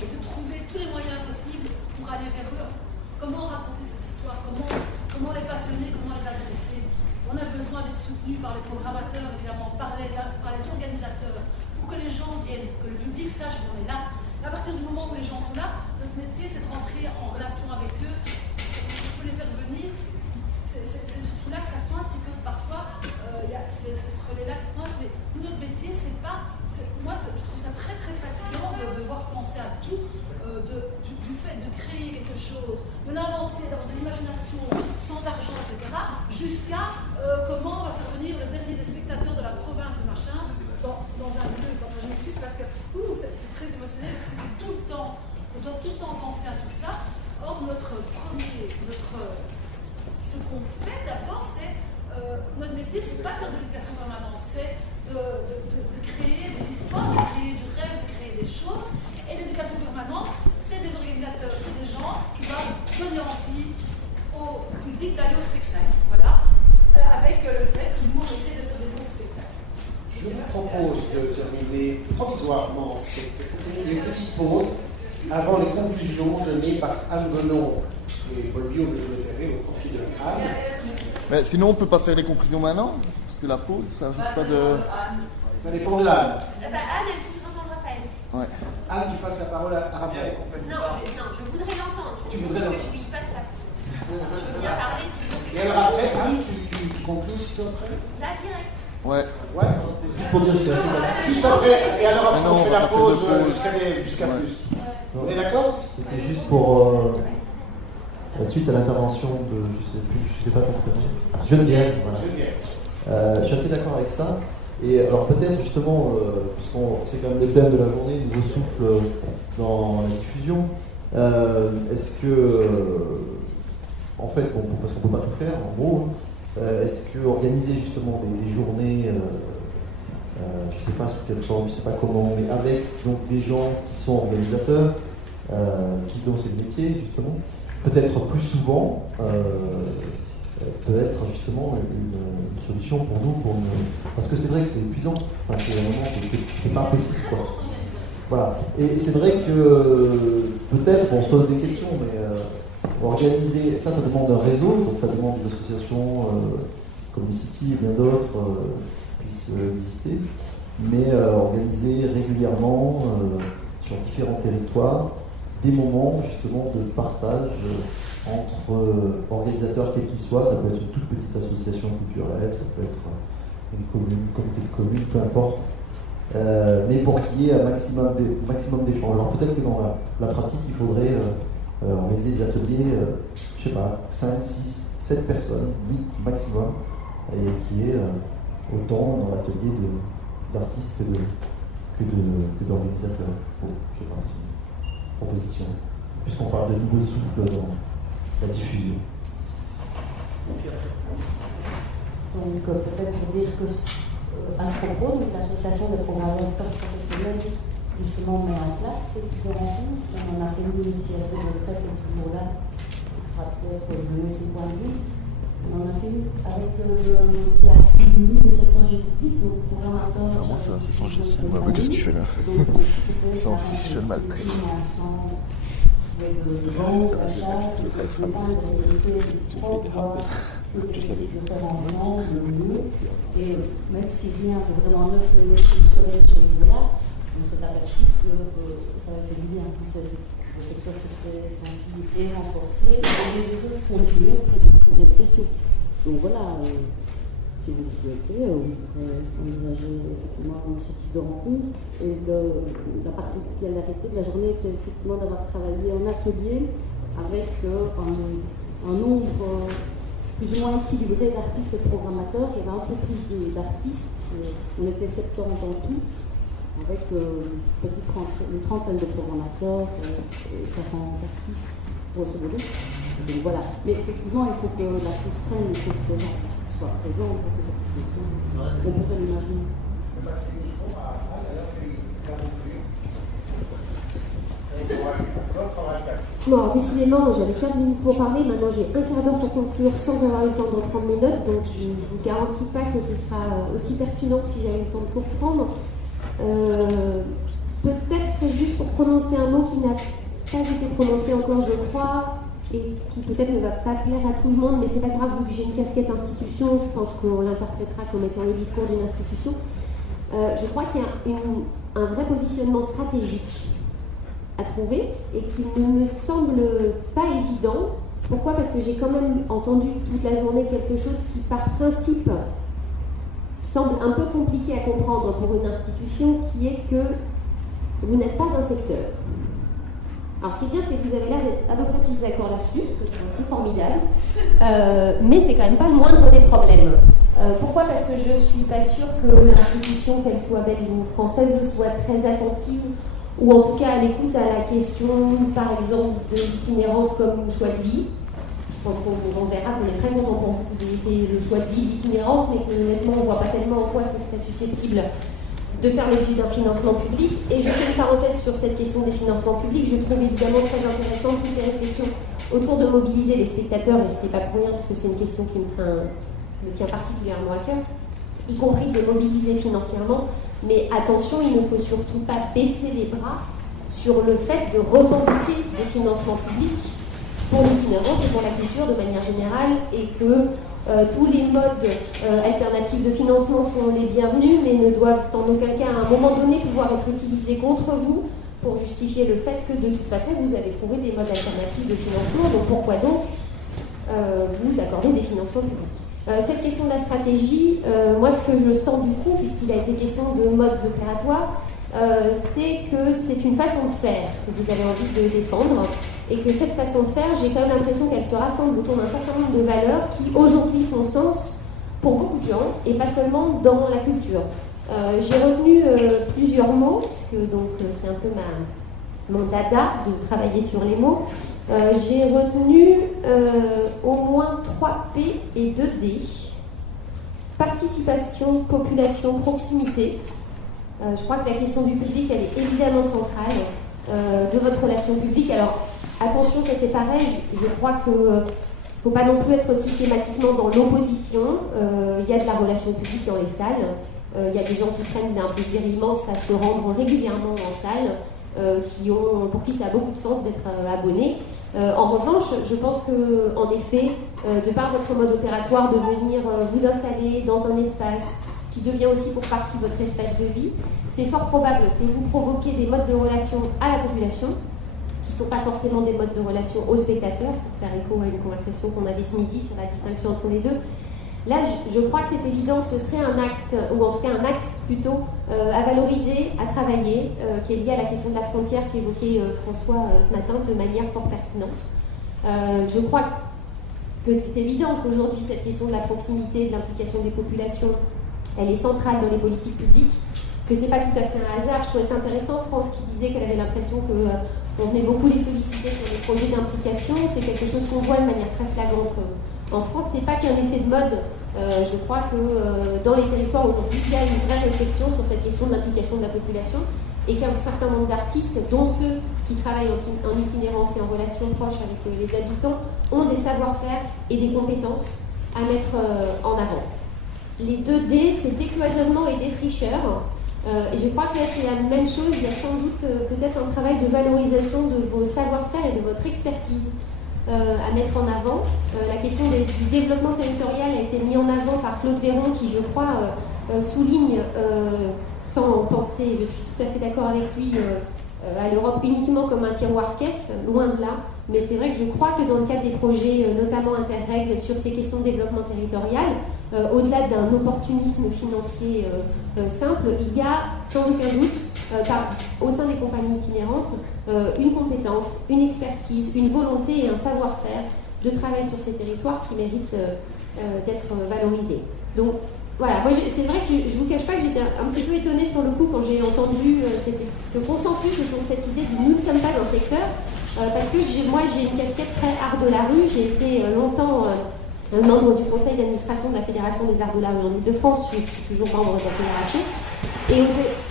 et de trouver tous les moyens possibles pour aller vers eux. Comment raconter ces histoires, comment les passionner, comment les adresser. On a besoin d'être soutenu par les programmateurs, évidemment, par les organisateurs, pour que les gens viennent, que le public sache qu'on est là. Et à partir du moment où les gens sont là, notre métier, c'est de rentrer en relation avec eux. Il faut les faire venir. C'est surtout là que ça coince, c'est que parfois, c'est ce relais-là qui coince, mais notre métier, c'est pas... Moi, je trouve ça très très fatigant de devoir penser à tout, du fait de créer quelque chose, de l'inventer, d'avoir de l'imagination, sans argent, etc., jusqu'à comment on va faire venir le dernier des spectateurs de la province de machin dans un lieu. Enfin, je m'excuse parce que c'est très émotionnel, parce que c'est tout le temps, on doit tout le temps penser à tout ça. Or, ce qu'on fait d'abord, c'est notre métier, c'est pas de faire de l'éducation permanente, c'est créer des histoires, de créer du rêve, de créer des choses. Et l'éducation permanente, c'est des organisateurs, c'est des gens qui doivent donner envie au public d'aller au spectacle. Voilà. Avec le fait que tout le monde essaie de faire des bons spectacles. Je vous propose de terminer provisoirement une petite pause avant les conclusions données par Anne Gonon et Paul Biot, je le verrai au profit de Anne. Mais sinon, on ne peut pas faire les conclusions maintenant, parce que la pause, ça risque pas de... Ça dépend de Anne. Anne, elle voudrait entendre Raphaël. Ouais. Anne, tu passes la parole à Raphaël. Non, je voudrais l'entendre. Tu voudrais l'entendre. Je lui passe la parole. Je veux bien parler si vous voulez. Et alors après, Anne, tu conclus aussitôt après? Là, direct. Ouais. Ouais. Juste pour dire que Juste après, et alors après, non, on fait on va la pas pause faire de pause. jusqu'à Ouais. plus. On est d'accord? C'était juste pour suite à l'intervention de, je sais pas ton prénom, Geneviève. Voilà. Je suis assez d'accord avec ça. Et alors peut-être justement, puisqu'on c'est quand même le thème de la journée, nouveau souffle dans la diffusion. Est-ce que, en fait, bon, parce qu'on peut pas tout faire, en gros, est-ce que organiser justement des journées, je sais pas sous quelle forme, je sais pas comment, mais avec donc des gens qui sont organisateurs, dont c'est le métier justement, peut-être plus souvent, peut être justement une solution pour nous, parce que c'est vrai que c'est épuisant, enfin, c'est pas possible quoi. Voilà. Et c'est vrai que peut-être on se pose des questions, mais organiser, ça demande un réseau, donc ça demande des associations comme le City et bien d'autres puissent exister, mais organiser régulièrement sur différents territoires des moments justement de partage entre organisateurs quels qu'ils soient. Ça peut être une toute petite association culturelle, ça peut être une commune, un comité de commune, peu importe, mais pour qu'il y ait un maximum d'échanges. Alors peut-être que dans la pratique il faudrait organiser des ateliers, je sais pas, 5, 6, 7 personnes, 8 maximum, et qui est autant dans l'atelier d'artistes que d'organisateurs. Bon, je sais pas, une proposition. Puisqu'on parle de nouveau souffle dans la diffusion. Donc peut-être pour dire que à ce propos, l'association de programmateurs professionnels justement met en place ces types de rencontres. On en a fait une ici à Retraite et toujours là, qui pourra peut-être donner son point de vue. On en a fait une avec qui a réuni le secteur juridique, donc programmateur. Enfin, moi, ça, c'est ton GSM. Ouais, mais qu'est-ce qu'il fait là? S'en fiche, je le maltraite. De vente, d'achat, de design, de réalité, de faire ensemble, de mieux. Et même si rien de vraiment neuf venait sur le soleil ce jour-là, on s'est aperçu que ça avait fait du bien. Le secteur s'était senti et renforcé, et désireux de continuer et de poser des questions. Donc voilà, si vous le souhaitez, on pourrait envisager effectivement ce type de rencontre. Et la particularité de la journée était effectivement d'avoir travaillé en atelier avec un nombre plus ou moins équilibré d'artistes et de programmateurs. Il y avait un peu plus d'artistes, on était 70 en tout, avec une trentaine de programmateurs et 40 artistes, grosso modo. Donc voilà. Mais effectivement, il faut que la source prenne, il faut que les gens soient présents pour que ça puisse fonctionner. On peut l'imaginer. Bon, décidément, j'avais 15 minutes pour parler, maintenant j'ai un quart d'heure pour conclure sans avoir eu le temps de reprendre mes notes, donc je ne vous garantis pas que ce sera aussi pertinent que si j'avais eu le temps de tout reprendre. Peut-être juste pour prononcer un mot qui n'a pas été prononcé encore, je crois, et qui peut-être ne va pas plaire à tout le monde, mais c'est pas grave, vu que j'ai une casquette institution, je pense qu'on l'interprétera comme étant le discours d'une institution. Je crois qu'il y a un vrai positionnement stratégique à trouver et qui ne me semble pas évident. Pourquoi? Parce que j'ai quand même entendu toute la journée quelque chose qui, par principe, semble un peu compliqué à comprendre pour une institution, qui est que vous n'êtes pas un secteur. Alors, ce qui est bien, c'est que vous avez l'air d'être à peu près tous d'accord là-dessus, ce que je trouve aussi formidable, mais c'est quand même pas le moindre des problèmes. Pourquoi? Parce que je ne suis pas sûre que l'institution, qu'elle soit belge ou française, soit très attentive, ou en tout cas à l'écoute à la question, par exemple, de l'itinérance comme choix de vie. pense qu'on verra qu'on est très content pour vous que vous ayez fait le choix de vie d'itinérance, mais que honnêtement on ne voit pas tellement en quoi ce serait susceptible de faire l'objet d'un financement public. Et je fais une parenthèse sur cette question des financements publics. Je trouve évidemment très intéressant toutes les réflexions autour de mobiliser les spectateurs, et c'est pas pour rien parce que c'est une question qui me tient particulièrement à cœur, y compris de mobiliser financièrement. Mais attention, il ne faut surtout pas baisser les bras sur le fait de revendiquer des financements publics pour l'itinérance et pour la culture de manière générale, et que tous les modes alternatifs de financement sont les bienvenus, mais ne doivent en aucun cas à un moment donné pouvoir être utilisés contre vous pour justifier le fait que de toute façon vous avez trouvé des modes alternatifs de financement, donc pourquoi donc vous accorder des financements publics. Cette question de la stratégie, moi ce que je sens du coup, puisqu'il a été question de modes opératoires, c'est que c'est une façon de faire que vous avez envie de défendre, et que cette façon de faire, j'ai quand même l'impression qu'elle se rassemble autour d'un certain nombre de valeurs qui aujourd'hui font sens pour beaucoup de gens, et pas seulement dans la culture. J'ai retenu plusieurs mots, puisque donc c'est un peu mon dada de travailler sur les mots. J'ai retenu au moins 3 P et 2 D. Participation, population, proximité. Je crois que la question du public, elle est évidemment centrale de votre relation publique. Alors, attention, ça c'est pareil, je crois qu'il ne faut pas non plus être systématiquement dans l'opposition. Il y a de la relation publique dans les salles. Il y a des gens qui prennent un plaisir immense à se rendre régulièrement en salle, pour qui ça a beaucoup de sens d'être abonné. En revanche, je pense qu'en effet, de par votre mode opératoire, de venir vous installer dans un espace qui devient aussi pour partie votre espace de vie, c'est fort probable que vous provoquez des modes de relation à la population, qui ne sont pas forcément des modes de relation aux spectateurs, pour faire écho à une conversation qu'on avait ce midi sur la distinction entre les deux. Là, je crois que c'est évident que ce serait un acte, ou en tout cas un axe plutôt, à valoriser, à travailler, qui est lié à la question de la frontière qu'évoquait François ce matin de manière fort pertinente. Je crois que c'est évident qu'aujourd'hui, cette question de la proximité, de l'implication des populations, elle est centrale dans les politiques publiques, que c'est pas tout à fait un hasard. Je trouvais ça intéressant, France, qui disait qu'elle avait l'impression qu'on venait beaucoup les solliciter sur les projets d'implication. C'est quelque chose qu'on voit de manière très flagrante en France. C'est pas qu'un effet de mode. Je crois que dans les territoires aujourd'hui, il y a une vraie réflexion sur cette question de l'implication de la population, et qu'un certain nombre d'artistes, dont ceux qui travaillent en itinérance et en relation proche avec les habitants, ont des savoir-faire et des compétences à mettre en avant. Les 2 D, c'est décloisonnement et défricheur. Et je crois que là, c'est la même chose. Il y a sans doute peut-être un travail de valorisation de vos savoir-faire et de votre expertise à mettre en avant. La question du développement territorial a été mise en avant par Claude Véron, qui, je crois, souligne, sans penser, je suis tout à fait d'accord avec lui, à l'Europe uniquement comme un tiroir-caisse, loin de là. Mais c'est vrai que je crois que dans le cadre des projets, notamment Interreg, sur ces questions de développement territorial, au-delà d'un opportunisme financier simple, il y a sans aucun doute, au sein des compagnies itinérantes, une compétence, une expertise, une volonté et un savoir-faire de travail sur ces territoires qui méritent d'être valorisés. Donc voilà, moi c'est vrai que je ne vous cache pas que j'étais un petit peu étonnée sur le coup quand j'ai entendu ce consensus autour de cette idée de nous ne sommes pas un secteur, parce que moi j'ai une casquette très art de la rue. J'ai été longtemps membre du conseil d'administration de la Fédération des arts de la rue en Ile-de-France. Je suis toujours membre de la fédération. Et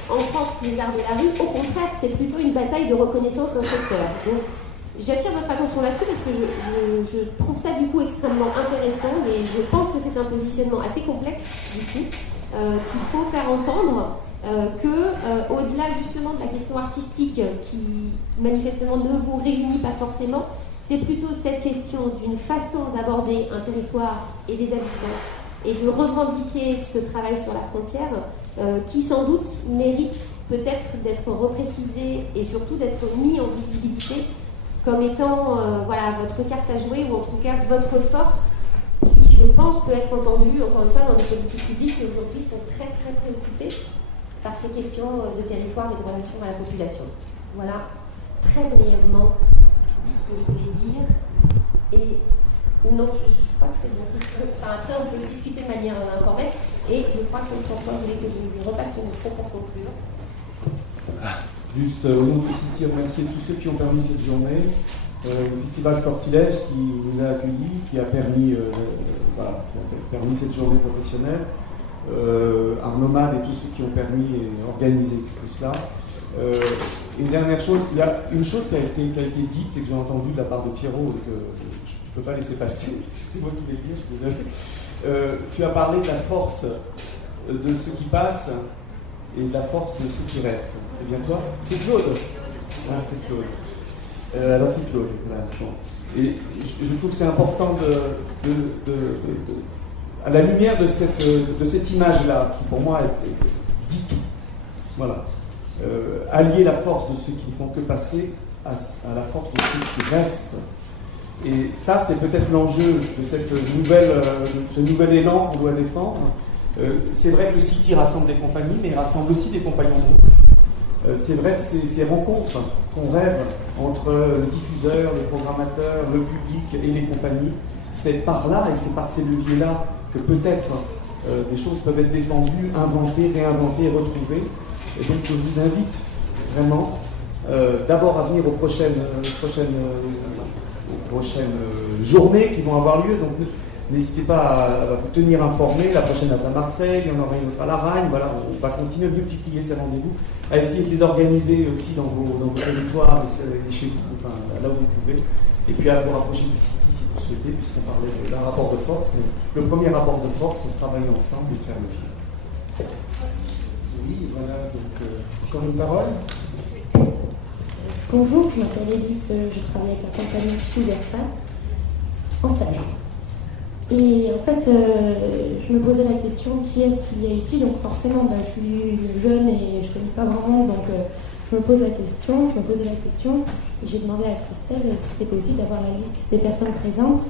en France, les arts de la rue, au contraire, c'est plutôt une bataille de reconnaissance d'un secteur. Donc j'attire votre attention là-dessus parce que je trouve ça du coup extrêmement intéressant, et je pense que c'est un positionnement assez complexe du coup, qu'il faut faire entendre, au-delà justement de la question artistique qui manifestement ne vous réunit pas forcément, c'est plutôt cette question d'une façon d'aborder un territoire et des habitants et de revendiquer ce travail sur la frontière qui sans doute mérite peut-être d'être reprécisé et surtout d'être mis en visibilité comme étant votre carte à jouer, ou en tout cas votre force qui, je pense, peut être entendue, encore une fois, dans les politiques publiques qui aujourd'hui sont très très préoccupées par ces questions de territoire et de relation à la population. Voilà très brièvement ce que je voulais dire. Et non, je crois que c'est bon. Après, on peut discuter de manière informelle. Et je crois que François voulait que je lui repasse le micro pour conclure. Juste au nom du cimetière, remercier tous ceux qui ont permis cette journée. le festival Sortilège qui nous a accueillis, qui a permis, cette journée professionnelle, Arnaud Mad et tous ceux qui ont permis et organisé tout cela. Une dernière chose, il y a une chose qui a été dite et que j'ai entendue de la part de Pierrot et que je ne peux pas laisser passer, c'est moi qui vais le dire, je suis désolé. Tu as parlé de la force de ceux qui passent et de la force de ceux qui restent. C'est bien toi? C'est Claude. Ah, c'est Claude. Alors c'est Claude. Voilà. Et je trouve que c'est important à la lumière de cette image-là, qui pour moi dit tout. Voilà. Allier la force de ceux qui ne font que passer à la force de ceux qui restent. Et ça, c'est peut-être l'enjeu de ce nouvel élan qu'on doit défendre. C'est vrai que le City rassemble des compagnies, mais il rassemble aussi des compagnons de route. C'est vrai que ces rencontres qu'on rêve entre le diffuseur, le programmateur, le public et les compagnies, c'est par là et c'est par ces leviers-là que peut-être des choses peuvent être défendues, inventées, réinventées, retrouvées. Et donc je vous invite vraiment d'abord à venir aux prochaines journées qui vont avoir lieu. Donc n'hésitez pas à vous tenir informés. La prochaine est à Marseille, il y en aura une autre à La Ragne. Voilà, on va continuer à multiplier ces rendez-vous, à essayer de les organiser aussi dans vos territoires et chez vous, enfin, là où vous pouvez. Et puis à vous rapprocher du City si vous souhaitez, puisqu'on parlait d'un rapport de force. Mais le premier rapport de force, c'est de travailler ensemble et de faire le film. Oui, voilà, donc encore une parole. Bonjour, je m'appelle Élise, je travaille avec la compagnie Versa en stage. Et en fait, je me posais la question, qui est-ce qu'il y a ici? Donc forcément, je suis jeune et je ne connais pas grand monde, donc je me posais la question, et j'ai demandé à Christelle si c'était possible d'avoir la liste des personnes présentes,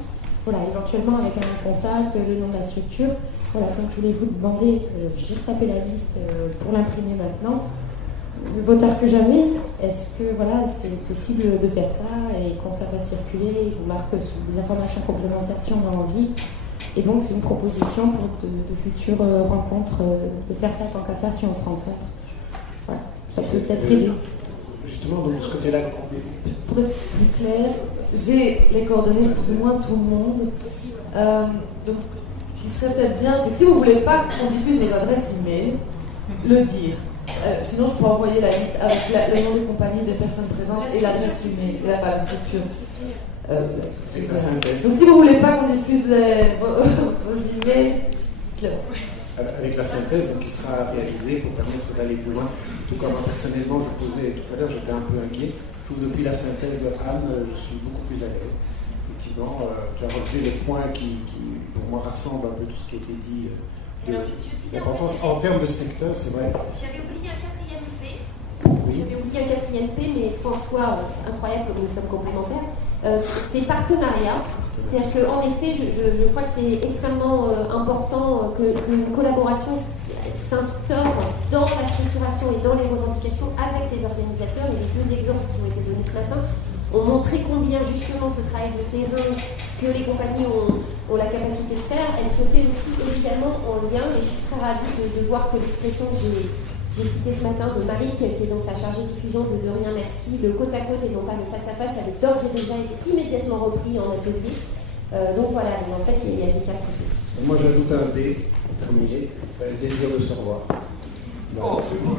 voilà, éventuellement avec un contact, le nom de la structure. Voilà, donc je voulais vous demander, j'ai retapé la liste pour l'imprimer maintenant. Le vaut tard que jamais, est-ce que voilà, c'est possible de faire ça et qu'on fasse circuler, qu'on marque sur des informations complémentaires si on a envie? Et donc c'est une proposition pour de futures rencontres, de faire ça tant qu'à faire si on se rencontre. Voilà, ça peut peut-être aider. Justement, donc de ce côté-là, pour être plus clair, j'ai les coordonnées de plus ou moins tout le monde. Donc ce qui serait peut-être bien, c'est que si vous ne voulez pas qu'on diffuse les adresses email, le dire. Sinon, je peux envoyer la liste avec le nom des compagnies, des personnes présentes et l'adresse email, la structure. Donc, si vous ne voulez pas qu'on diffuse vos emails, avec la synthèse qui sera réalisée pour permettre d'aller plus loin. Tout comme moi, personnellement, je posais tout à l'heure, j'étais un peu inquiet. Je trouve depuis la synthèse de Anne, je suis beaucoup plus à l'aise. Effectivement, tu as relevé les points qui, pour moi, rassemblent un peu tout ce qui a été dit. L'importance en termes de secteur, c'est vrai. J'avais oublié un quatrième P. Oui. Mais François, c'est incroyable que nous sommes complémentaires. C'est partenariat. C'est-à-dire qu'en effet, je crois que c'est extrêmement important qu'une collaboration s'instaure dans la structuration et dans les revendications avec les organisateurs. Et les deux exemples qui ont été donnés ce matin ont montré combien justement ce travail de terrain que les compagnies ont la capacité de faire, elle se fait aussi évidemment en lien, et je suis très ravie de voir que l'expression que j'ai citée ce matin de Marie, qui est donc la chargée de diffusion de Rien Merci, le côte à côte et non pas le face à face, avait d'ores et déjà été immédiatement repris en atelier. Donc voilà, en fait il y a des cas côtés. Moi j'ajoute un D, terminé, le désir de se revoir. Oh, c'est bon.